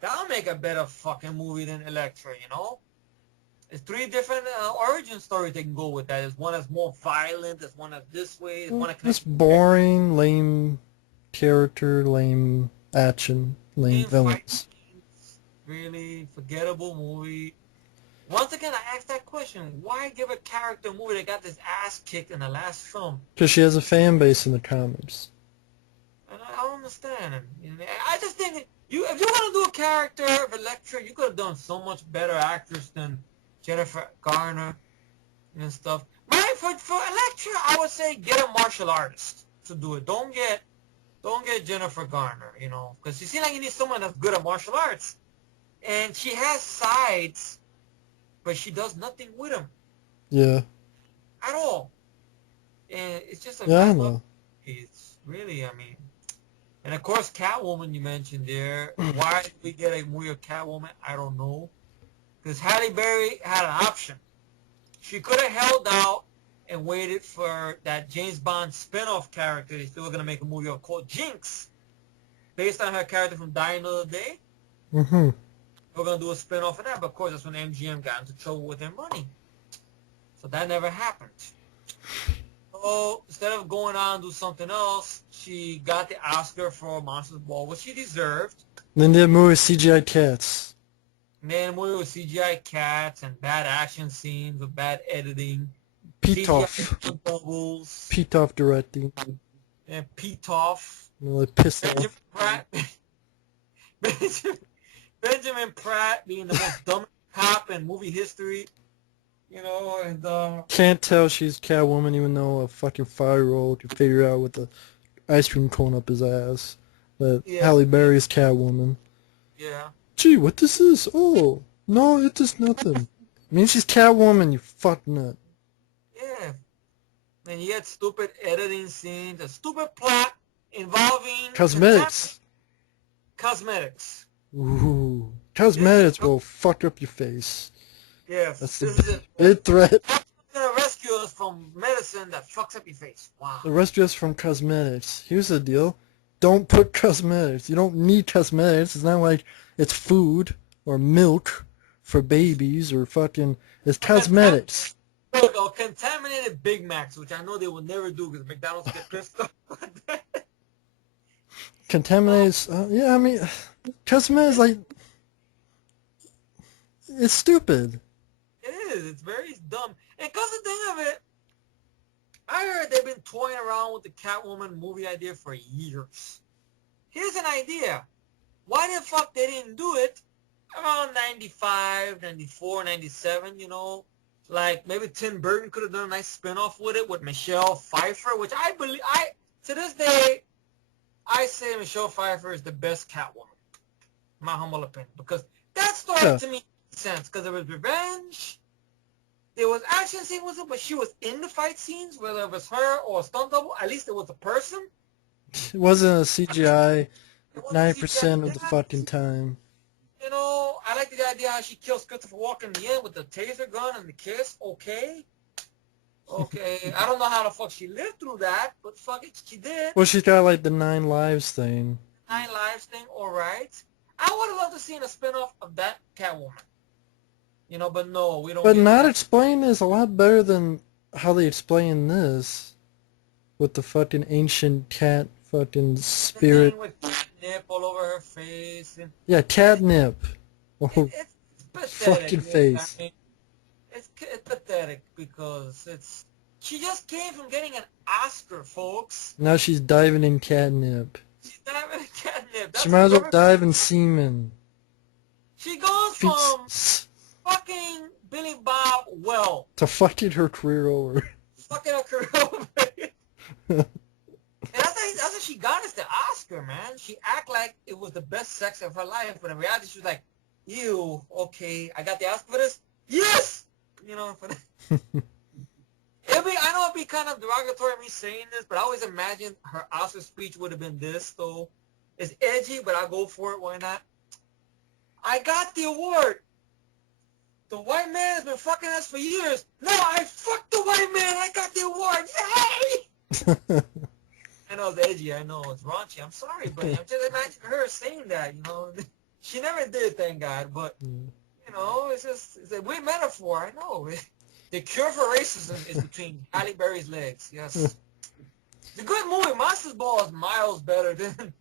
That'll make a better fucking movie than Elektra, you know? There's three different origin stories they can go with that. There's one that's more violent. There's one that's this way. There's one that's boring, lame character, lame action, lame villains. Really forgettable movie. Once again, I asked that question. Why give a character a movie that got this ass kicked in the last film? Because she has a fan base in the comics. And I don't understand. I just think if you want to do a character of Electra, you could have done so much better actress than Jennifer Garner and stuff. For Electra, I would say get a martial artist to do it. Don't get Jennifer Garner, you know, because you seem like you need someone that's good at martial arts. And she has sides, but she does nothing with them. Yeah. At all. And it's just a... Yeah, I know. It's really, I mean... And of course, Catwoman you mentioned there. Why did we get a movie of Catwoman? I don't know. Because Halle Berry had an option. She could have held out and waited for that James Bond spin-off character they were going to make a movie of called Jinx. Based on her character from Die Another Day. Mm-hmm. We're going to do a spin-off of that, but of course that's when MGM got into trouble with their money. So that never happened. So instead of going on and do something else, she got the Oscar for Monsters Ball, which she deserved. Then did a movie with CGI cats. And then a movie with CGI cats and bad action scenes with bad editing. Pitoff directing. And Pitoff. Like pissed off. Benjamin Pratt being the most dumb cop in movie history, you know, and can't tell she's Catwoman even though a fucking 5-year-old can figure out with the ice cream cone up his ass. But yeah. Halle Berry's Catwoman. Yeah. Gee, what this is? Oh, no, it is nothing. I mean, she's Catwoman, you fuck nut. Yeah. And you had stupid editing scenes, a stupid plot involving... Cosmetics. Ooh, cosmetics will fuck up your face. Yeah, that's the big threat. It's gonna rescue us from medicine that fucks up your face. Wow. The rescue us from cosmetics. Here's the deal: don't put cosmetics. You don't need cosmetics. It's not like it's food or milk for babies or fucking. It's cosmetics. Look, contaminated Big Macs, which I know they will never do because McDonald's get pissed off. Contaminates, yeah, I mean, cosmetics, like, it's stupid. It is. It's very dumb. And because the thing of it, I heard they've been toying around with the Catwoman movie idea for years. Here's an idea. Why the fuck they didn't do it around around 95, 94, 97, you know, like maybe Tim Burton could have done a nice spin-off with it with Michelle Pfeiffer, which I believe, to this day, I say Michelle Pfeiffer is the best Catwoman. My humble opinion, because that story to me made sense, because there was revenge, there was action scenes with it, but she was in the fight scenes, whether it was her or a stunt double, at least it was a person. It wasn't a CGI 90% of the fucking time. You know, I like the idea how she kills Christopher Walken in the end with the taser gun and the kiss. Okay. I don't know how the fuck she lived through that, but fuck it, she did. Well, she's got like the 9 lives thing. 9 lives thing, alright. I would have loved to see a spin-off of that Catwoman. You know, but no, we don't. But not explained is a lot better than how they explain this. With the fucking ancient cat fucking spirit. With catnip all over her face. And yeah, catnip. It's pathetic. Fucking face. I mean, it's pathetic because she just came from getting an Oscar, folks. Now she's diving in catnip. She's diving in catnip. She might as well dive in semen. She goes from fucking Billy Bob to fucking her career over. Fucking her career over. And that's how she got us the Oscar, man. She act like it was the best sex of her life, but in reality, she was like, "Ew, okay, I got the Oscar for this. Yes, you know." For that. I know it'd be kind of derogatory me saying this, but I always imagined her Oscar speech would have been this. Though it's edgy, but I'll go for it. Why not? I got the award. The white man has been fucking us for years. No, I fucked the white man. I got the award. Yay! I know it's edgy. I know it's raunchy. I'm sorry, but I'm just imagining her saying that. You know, she never did, thank God. But you know, it's a weird metaphor. I know. The cure for racism is between Halle Berry's legs. Yes. The good movie Monsters Ball is miles better than.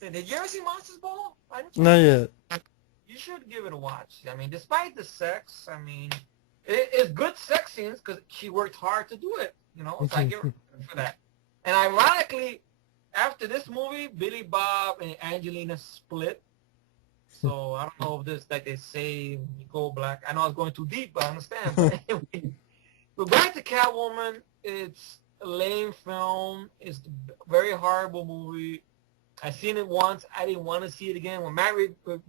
Did you ever see Monsters Ball? Not yet. You should give it a watch. I mean, despite the sex, I mean, it's good sex scenes because she worked hard to do it. You know, so I give her for that. And ironically, after this movie, Billy Bob and Angelina split. So I don't know if this, like they say, you go black. I know I was going too deep, but I understand. But anyway, but back to Catwoman. It's a lame film. It's a very horrible movie. I seen it once. I didn't want to see it again. When Matt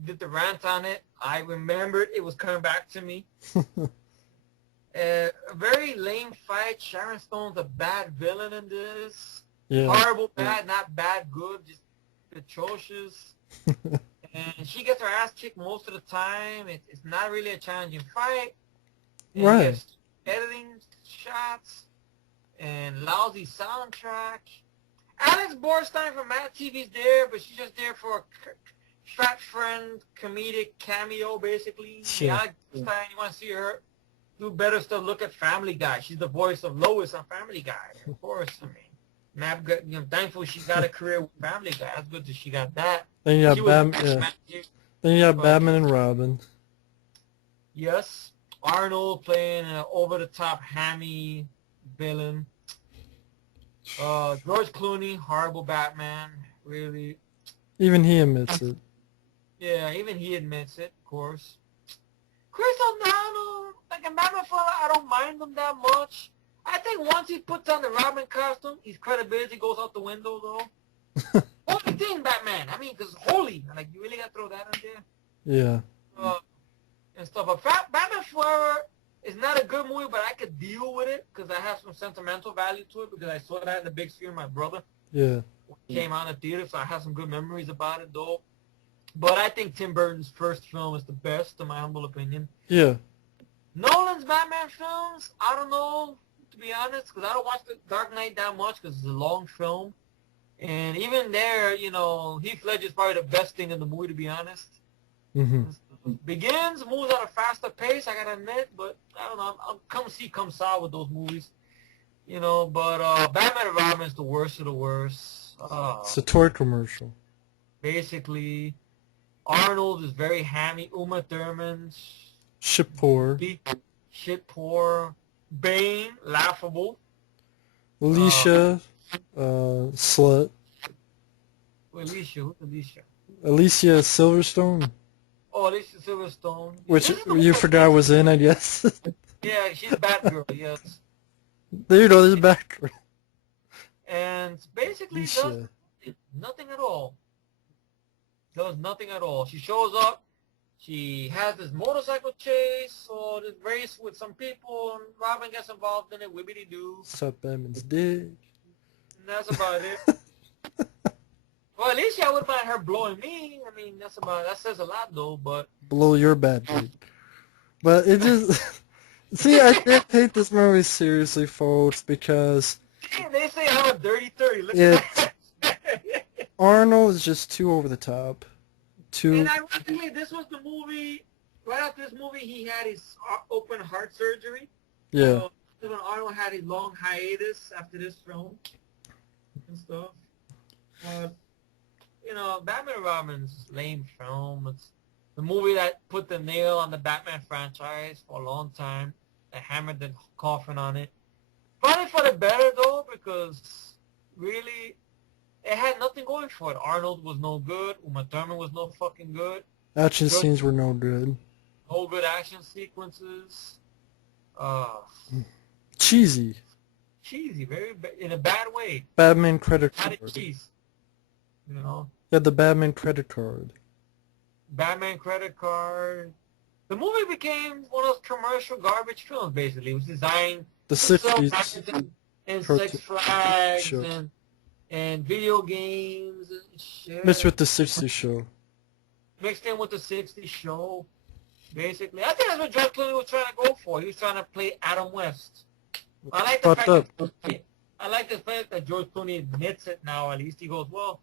did the rant on it, I remembered it was coming back to me. A very lame fight. Sharon Stone's a bad villain in this. Yeah. Horrible bad, not bad good, just atrocious. And she gets her ass kicked most of the time. It's not really a challenging fight. And right. Editing shots and lousy soundtrack. Alex Borstein from Mad TV's there, but she's just there for a fat friend comedic cameo, basically. Yeah. Alex Borstein, you want to see her do better stuff, look at Family Guy. She's the voice of Lois on Family Guy, of course. I mean, I'm thankful she got a career with Family Guy. That's good that she got that. Then you got Batman and Robin. Yes. Arnold playing an over-the-top hammy villain. George Clooney, horrible Batman, really. Even he admits it. Yeah, even he admits it, of course. Chris O'Donnell, like a Batman fella, I don't mind him that much. I think once he puts on the Robin costume, his credibility goes out the window, though. Only thing, Batman. I mean, because holy, like, you really got to throw that in there? Yeah. And stuff. But Batman Forever is not a good movie, but I could deal with it because I have some sentimental value to it because I saw that in the big screen with my brother. Yeah. It came out in the theater, so I have some good memories about it, though. But I think Tim Burton's first film is the best, in my humble opinion. Yeah. Nolan's Batman films, I don't know, to be honest, because I don't watch The Dark Knight that much because it's a long film. And even there, you know, Heath Ledger's probably the best thing in the movie, to be honest. Mm-hmm. Begins, moves at a faster pace, I gotta admit, but I don't know, I'll come saw with those movies. You know, but Batman and Robin is the worst of the worst. It's a toy commercial. Basically, Arnold is very hammy. Uma Thurman. Shit poor. Bane, laughable. Alicia, slut. Alicia, who's Alicia? Alicia Silverstone. Oh, Alicia Silverstone. which This is the you one. forgot was in, I guess. Yeah, she's Batgirl. Yes, There you go, there's back. and basically does Alicia. nothing at all. Does nothing at all. She shows up. She has this motorcycle chase or this race with some people, and Robin gets involved in it. Wibbity doo. Sup, Batman's dick. And that's about it. Well, at least I wouldn't mind her blowing me. I mean, that says a lot though. But Blow your bad dick. But it just... See, I did take this movie seriously, folks, because they say I'm a dirty 30. Look it at that. Arnold is just too over the top. Too... And ironically, this was the movie. Right after this movie, he had his open heart surgery. Yeah. So when Arnold had his long hiatus after this film and stuff. But you know, Batman and Robin's a lame film. It's the movie that put the nail on the Batman franchise for a long time. They hammered the coffin on it. Probably for the better though, because really, it had nothing going for it. Arnold was no good. Uma Thurman was no fucking good. Action scenes were no good. No good action sequences. Cheesy. Cheesy, in a bad way. Batman credit Added card. cheese. You know? Yeah, the Batman credit card. Batman credit card. The movie became one of those commercial garbage films, basically. It was designed The to sell 60s. marketing and cartoon Six Flags show. and video games and shit. Mixed with the 60s show. Mixed in with the 60s show, basically. I think that's what George Clooney was trying to go for. He was trying to play Adam West. I like the fact that George Clooney admits it now. At least he goes, well,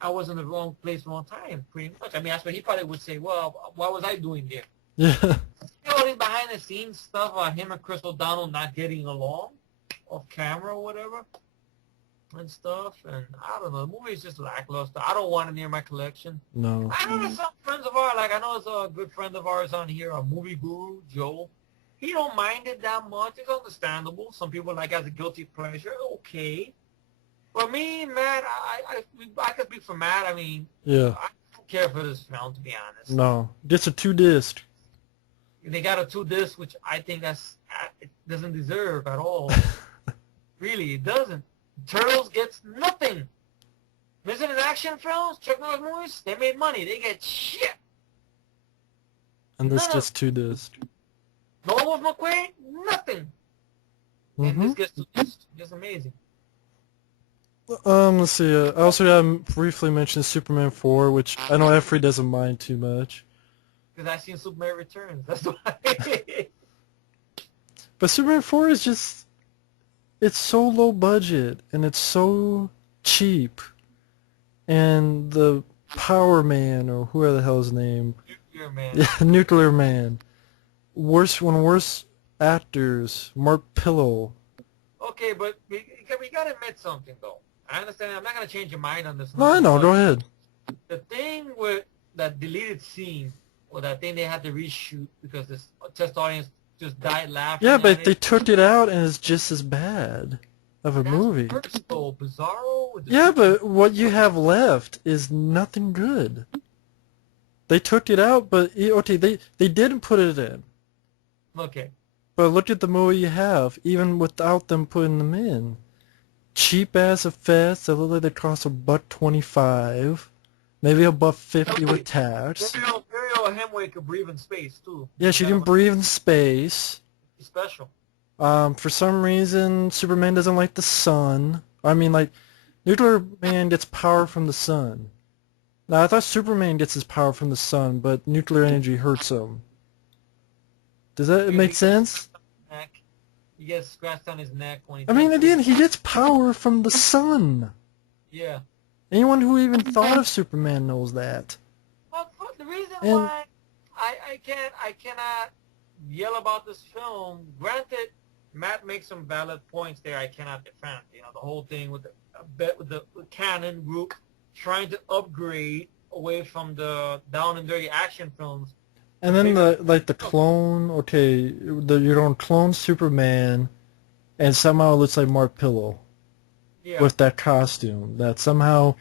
I was in the wrong place, wrong time, pretty much. I mean, that's what he probably would say. Well, what was I doing there? Yeah. You know, all these behind-the-scenes stuff about him and Chris O'Donnell not getting along off camera or whatever and stuff. And I don't know. The movie is just lackluster. I don't want it near my collection. No. I know there's some friends of ours, like I know there's a good friend of ours on here, a movie guru, Joe. He don't mind it that much. It's understandable. Some people like it as a guilty pleasure. Okay. But me, Matt, I could speak for Matt. I mean, Yeah. I don't care for this film, to be honest. No. Just a 2-disc. They got a 2-disc, which I think it doesn't deserve at all. Really, it doesn't. Turtles gets nothing. Visit in action films, Chuck Norris movies, they made money. They get shit. And this None just 2-disc. No Wolf McQueen, nothing. And this gets just amazing. Let's see. I also got to briefly mention Superman 4, which I know Effrey doesn't mind too much. Because I've seen Superman Returns. That's why. But Superman 4 is just... It's so low budget, and it's so cheap. And the Power Man, or whoever the hell his name... Nuclear Man. Yeah, Nuclear Man. One of the worst actors, Mark Pillow. Okay, but we got to admit something, though. I understand. I'm not going to change your mind on this. No, I know. Go ahead. The thing with that deleted scene, or that thing they had to reshoot because this test audience just died laughing. Yeah, at but they it. took it out, and it's just as bad of a That's movie. worse, though. Bizarro. With the Yeah, but what you have left is nothing good. They took it out, but okay, they didn't put it in. Okay. But look at the movie you have, even without them putting them in. Cheap ass effects that look like they cost $1.25, maybe $1.50 with tax. Muriel Hemway could breathe in space too. Yeah, she can breathe in space. She's special. For some reason, Superman doesn't like the sun. I mean, like, Nuclear Man gets power from the sun. Now, I thought Superman gets his power from the sun, but nuclear energy hurts him. Does that make sense? He gets scratched on his neck when he... I mean, again, he gets power from the sun. Yeah. Anyone who even thought of Superman knows that. Well, the reason why I cannot yell about this film, granted, Matt makes some valid points there I cannot defend. You know, the whole thing with the canon group trying to upgrade away from the down and dirty action films. And then the clone, okay, you're going to clone Superman, and somehow it looks like Mark Pillow with that costume. That somehow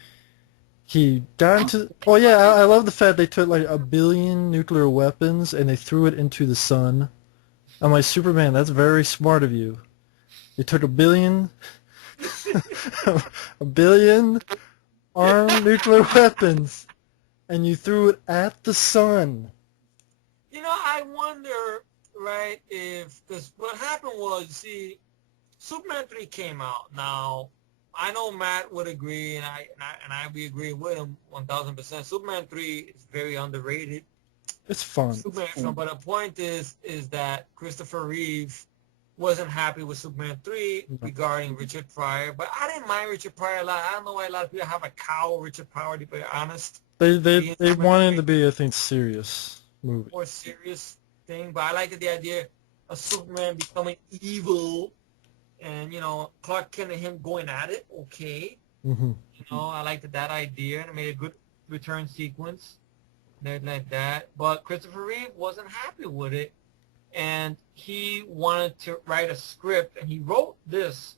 He got into... Oh yeah, I love the fact they took like 1 billion nuclear weapons and they threw it into the sun. I'm like, Superman, that's very smart of you. You took 1 billion, 1 billion armed nuclear weapons and you threw it at the sun. I wonder, right, if, because what happened was, you see, Superman 3 came out. Now, I know Matt would agree, and I be agreeing with him 1,000%. Superman 3 is very underrated. It's fun. Superman film, but the point is that Christopher Reeve wasn't happy with Superman 3 regarding Richard Pryor, but I didn't mind Richard Pryor a lot. I don't know why a lot of people have a cow Richard Pryor, to be honest. They wanted it to be, I think, serious movie. More serious thing, but I liked the idea of Superman becoming evil and, Clark Kent and him going at it, okay. Mm-hmm. I liked that idea, and it made a good return sequence and everything like that. But Christopher Reeve wasn't happy with it, and he wanted to write a script, and he wrote this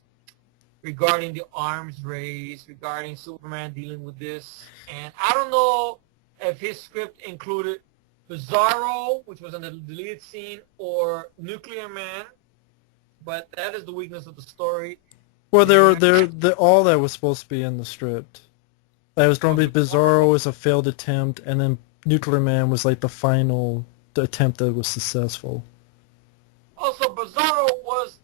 regarding the arms race, regarding Superman dealing with this. And I don't know if his script included Bizarro, which was in the deleted scene, or Nuclear Man, but that is the weakness of the story. Well, all that was supposed to be in the script. That was going to be Bizarro was a failed attempt, and then Nuclear Man was like the final attempt that was successful. Also, Bizarro was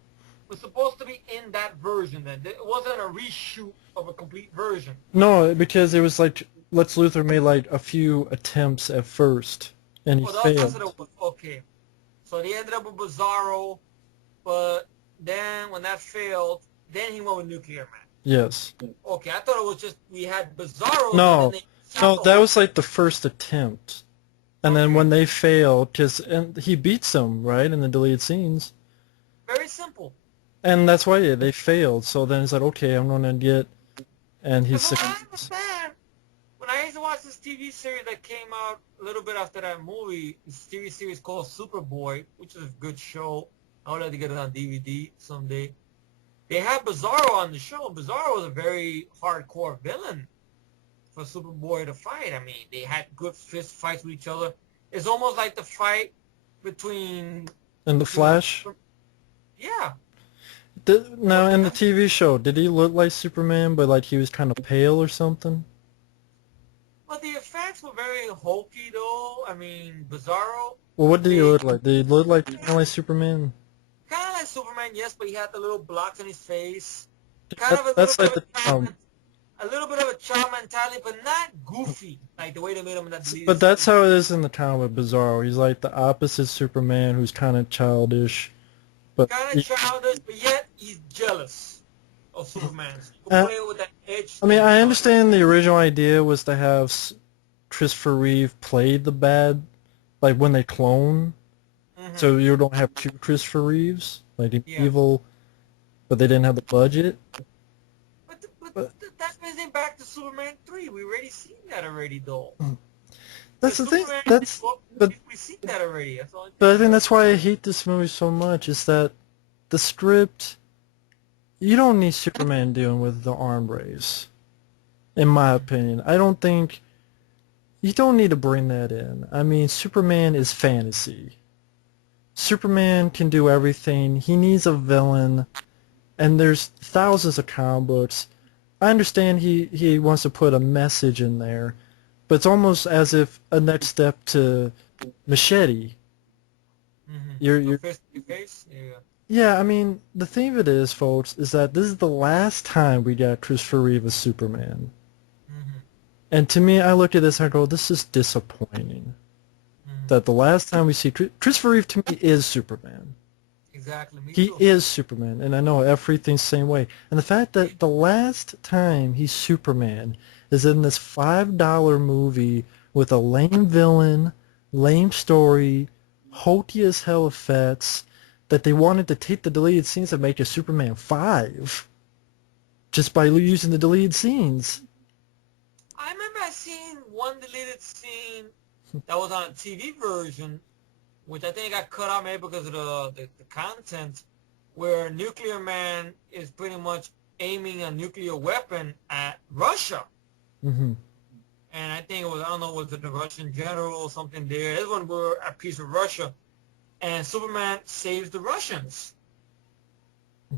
supposed to be in that version. Then it wasn't a reshoot of a complete version. No, because it was like Lex Luthor made like a few attempts at first, and he failed. Okay, so they ended up with Bizarro, but then when that failed, then he went with Nuclear Man. Yes. Okay, I thought it was just we had Bizarro. No, that was like the first attempt, and then when they failed, and he beats them right in the deleted scenes. Very simple. And that's why they failed. So then it's like, okay, I'm gonna get, and he's. I understand. When I used to watch this TV series that came out a little bit after that movie, this TV series called Superboy, which is a good show. I would like to get it on DVD someday. They had Bizarro on the show. Bizarro was a very hardcore villain for Superboy to fight. I mean, they had good fist fights with each other. It's almost like the fight between... And the Flash? Yeah. Now, in the TV show, did he look like Superman, but like he was kind of pale or something? Well, the effects were very hokey, though. I mean, Bizarro... Well, what did he look like? Did he look like kind of like Superman? Kind of like Superman, yes, but he had the little blocks on his face. That's like the a little bit of a child mentality, but not goofy like the way they made him in that series. But that's how it is in the comic with Bizarro. He's like the opposite Superman, who's kind of childish. But kind of childish, but yet he's jealous of Superman. Play with that edge. I mean, I understand the original idea was to have Christopher Reeve play the bad, like when they clone. So you don't have two Christopher Reeves, like evil, but they didn't have the budget. But that brings him back to Superman 3. We already seen that already, though. That's the thing. We've seen that already. But I think that's why I hate this movie so much. Is that the script? You don't need Superman dealing with the arm race, in my opinion. I don't think you don't need to bring that in. I mean, Superman is fantasy. Superman can do everything. He needs a villain, and there's thousands of comic books. I understand he wants to put a message in there, but it's almost as if a next step to Machete. Yeah, I mean, the thing of it is, folks, is that this is the last time we got Christopher Reeve as Superman. And to me, I look at this and I go, this is disappointing. That the last time we see Christopher Reeve, to me, is Superman. Exactly. He is Superman, and I know everything's the same way. And the fact that the last time he's Superman is in this $5 movie with a lame villain, lame story, hokey as hell effects, that they wanted to take the deleted scenes and make a Superman 5 just by using the deleted scenes. I remember I seen one deleted scene that was on a TV version, which I think got cut out maybe because of the content, where Nuclear Man is pretty much aiming a nuclear weapon at Russia. and I think it was, I don't know, was it the Russian general or something there? This one were a piece of Russia, and Superman saves the Russians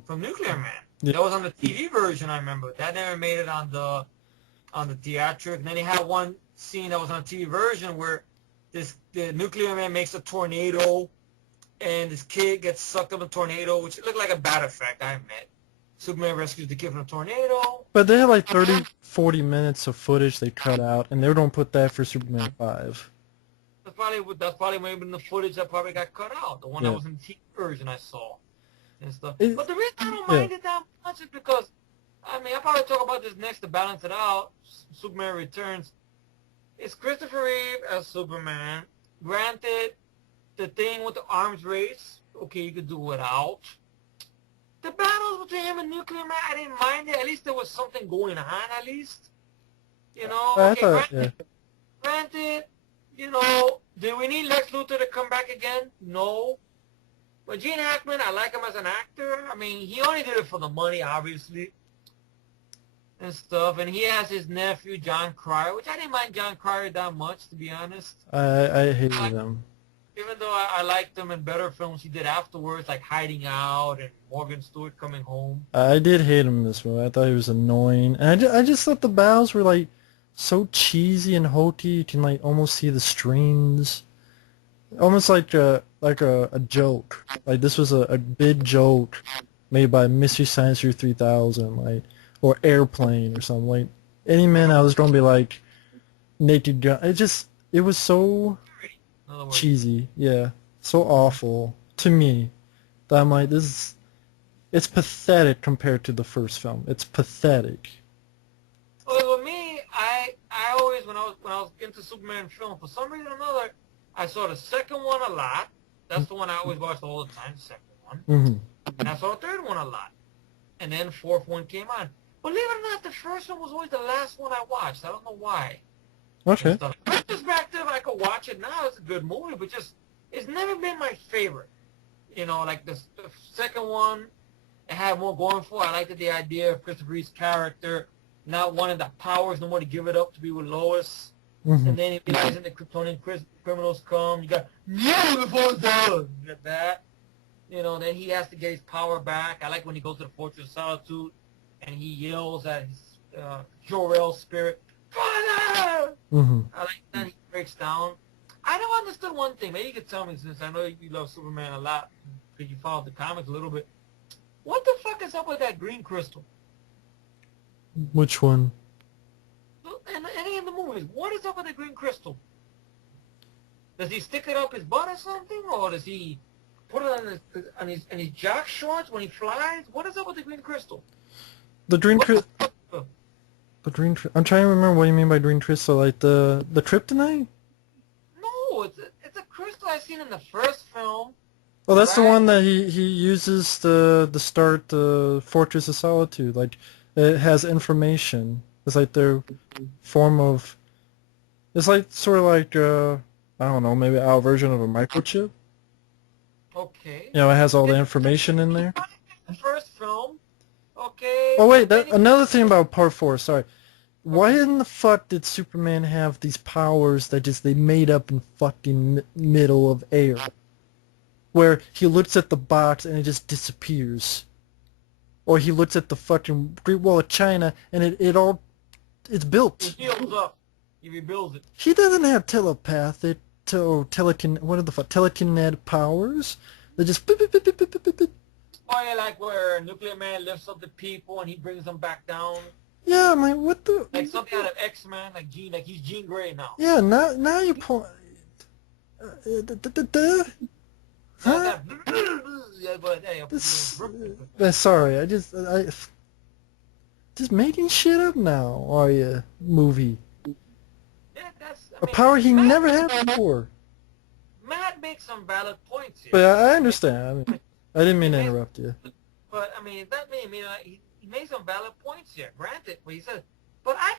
from Nuclear Man. Yeah. That was on the TV version, I remember. That never made it on the theatric. And then he had one scene that was on the TV version where the Nuclear Man makes a tornado, and this kid gets sucked up in a tornado, which looked like a bad effect, I admit. Superman rescues the kid from a tornado. But they had like 30, 40 minutes of footage they cut out, and they were going to put that for Superman 5. That's probably maybe in the footage that probably got cut out. The one that was in the TV version I saw and stuff. But the reason I don't mind it that much is because, I mean, I'll probably talk about this next to balance it out. Superman Returns. It's Christopher Reeve as Superman. Granted, the thing with the arms race, okay, you could do without. The battles between him and Nuclear Man, I didn't mind it. At least there was something going on, at least. You know? I Okay, thought, granted, you know, did we need Lex Luthor to come back again? No. But Gene Hackman, I like him as an actor. I mean, he only did it for the money, obviously, and stuff. And he has his nephew, John Cryer, which I didn't mind John Cryer that much, to be honest. I hated him. Even though I liked him in better films he did afterwards, like Hiding Out and Morgan Stewart Coming Home. I did hate him in this movie. I thought he was annoying. And I just thought the battles were like so cheesy and hokey. You can like almost see the strings. Almost like a joke. Like this was a big joke made by Mystery Science Theater 3000, like, or Airplane or something. Like any minute I was gonna be like Naked Gun. It was so cheesy, yeah, so awful to me that I'm like, it's pathetic compared to the first film. It's pathetic. Well, with me, I always when I was into Superman film, for some reason or another, I saw the second one a lot. That's the one I always watched all the time, the second one. Mm-hmm. And I saw the third one a lot. And then the fourth one came on. Believe it or not, the first one was always the last one I watched. I don't know why. Okay. In retrospective, I could watch it now. It's a good movie, but just it's never been my favorite. You know, like the second one, it had more going for it. I liked the idea of Christopher Reeve's character not wanting the powers no more to give it up to be with Lois. Mm-hmm. And then he realizes the Kryptonian criminals come. You got beautiful done. You got that. You know, then he has to get his power back. I like when he goes to the Fortress of Solitude and he yells at his Jor-El spirit, Father! Mm-hmm. I like that he breaks down. I don't understand one thing. Maybe you could tell me, since I know you love Superman a lot, because you followed the comics a little bit. What the fuck is up with that green crystal? Which one? And any of the movies, what is up with the green crystal? Does he stick it up his butt or something, or does he put it on his jock shorts when he flies? What is up with the green crystal? The green crystal. The green. I'm trying to remember what you mean by green crystal. Like the kryptonite? No, it's a crystal I seen in the first film. Oh, that's the one that he uses to start the Fortress of Solitude. Like it has information. It's like their form of. It's like sort of like I don't know, maybe our version of a microchip. Okay. You know, it has all the information in there. The first film. Okay. Oh wait, another thing about Part 4. Sorry, why in the fuck did Superman have these powers that they made up in fucking middle of air, where he looks at the box and it just disappears, or he looks at the fucking Great Wall of China and it's built. It heals up. He rebuilds it. He doesn't have telepathic telekinetic powers. They just. Oh, yeah, like where Nuclear Man lifts up the people and he brings them back down. Yeah, I'm like, what the? Like something out of X-Men, like he's Jean Grey now. Yeah, now you point. Huh? Yeah, but hey, Sorry, I just making shit up now. Are you movie? Yeah, A power he never had before. Matt makes some valid points here. But I understand. I mean, I didn't mean to interrupt you. But I mean, he made some valid points here. Granted, what he said. But I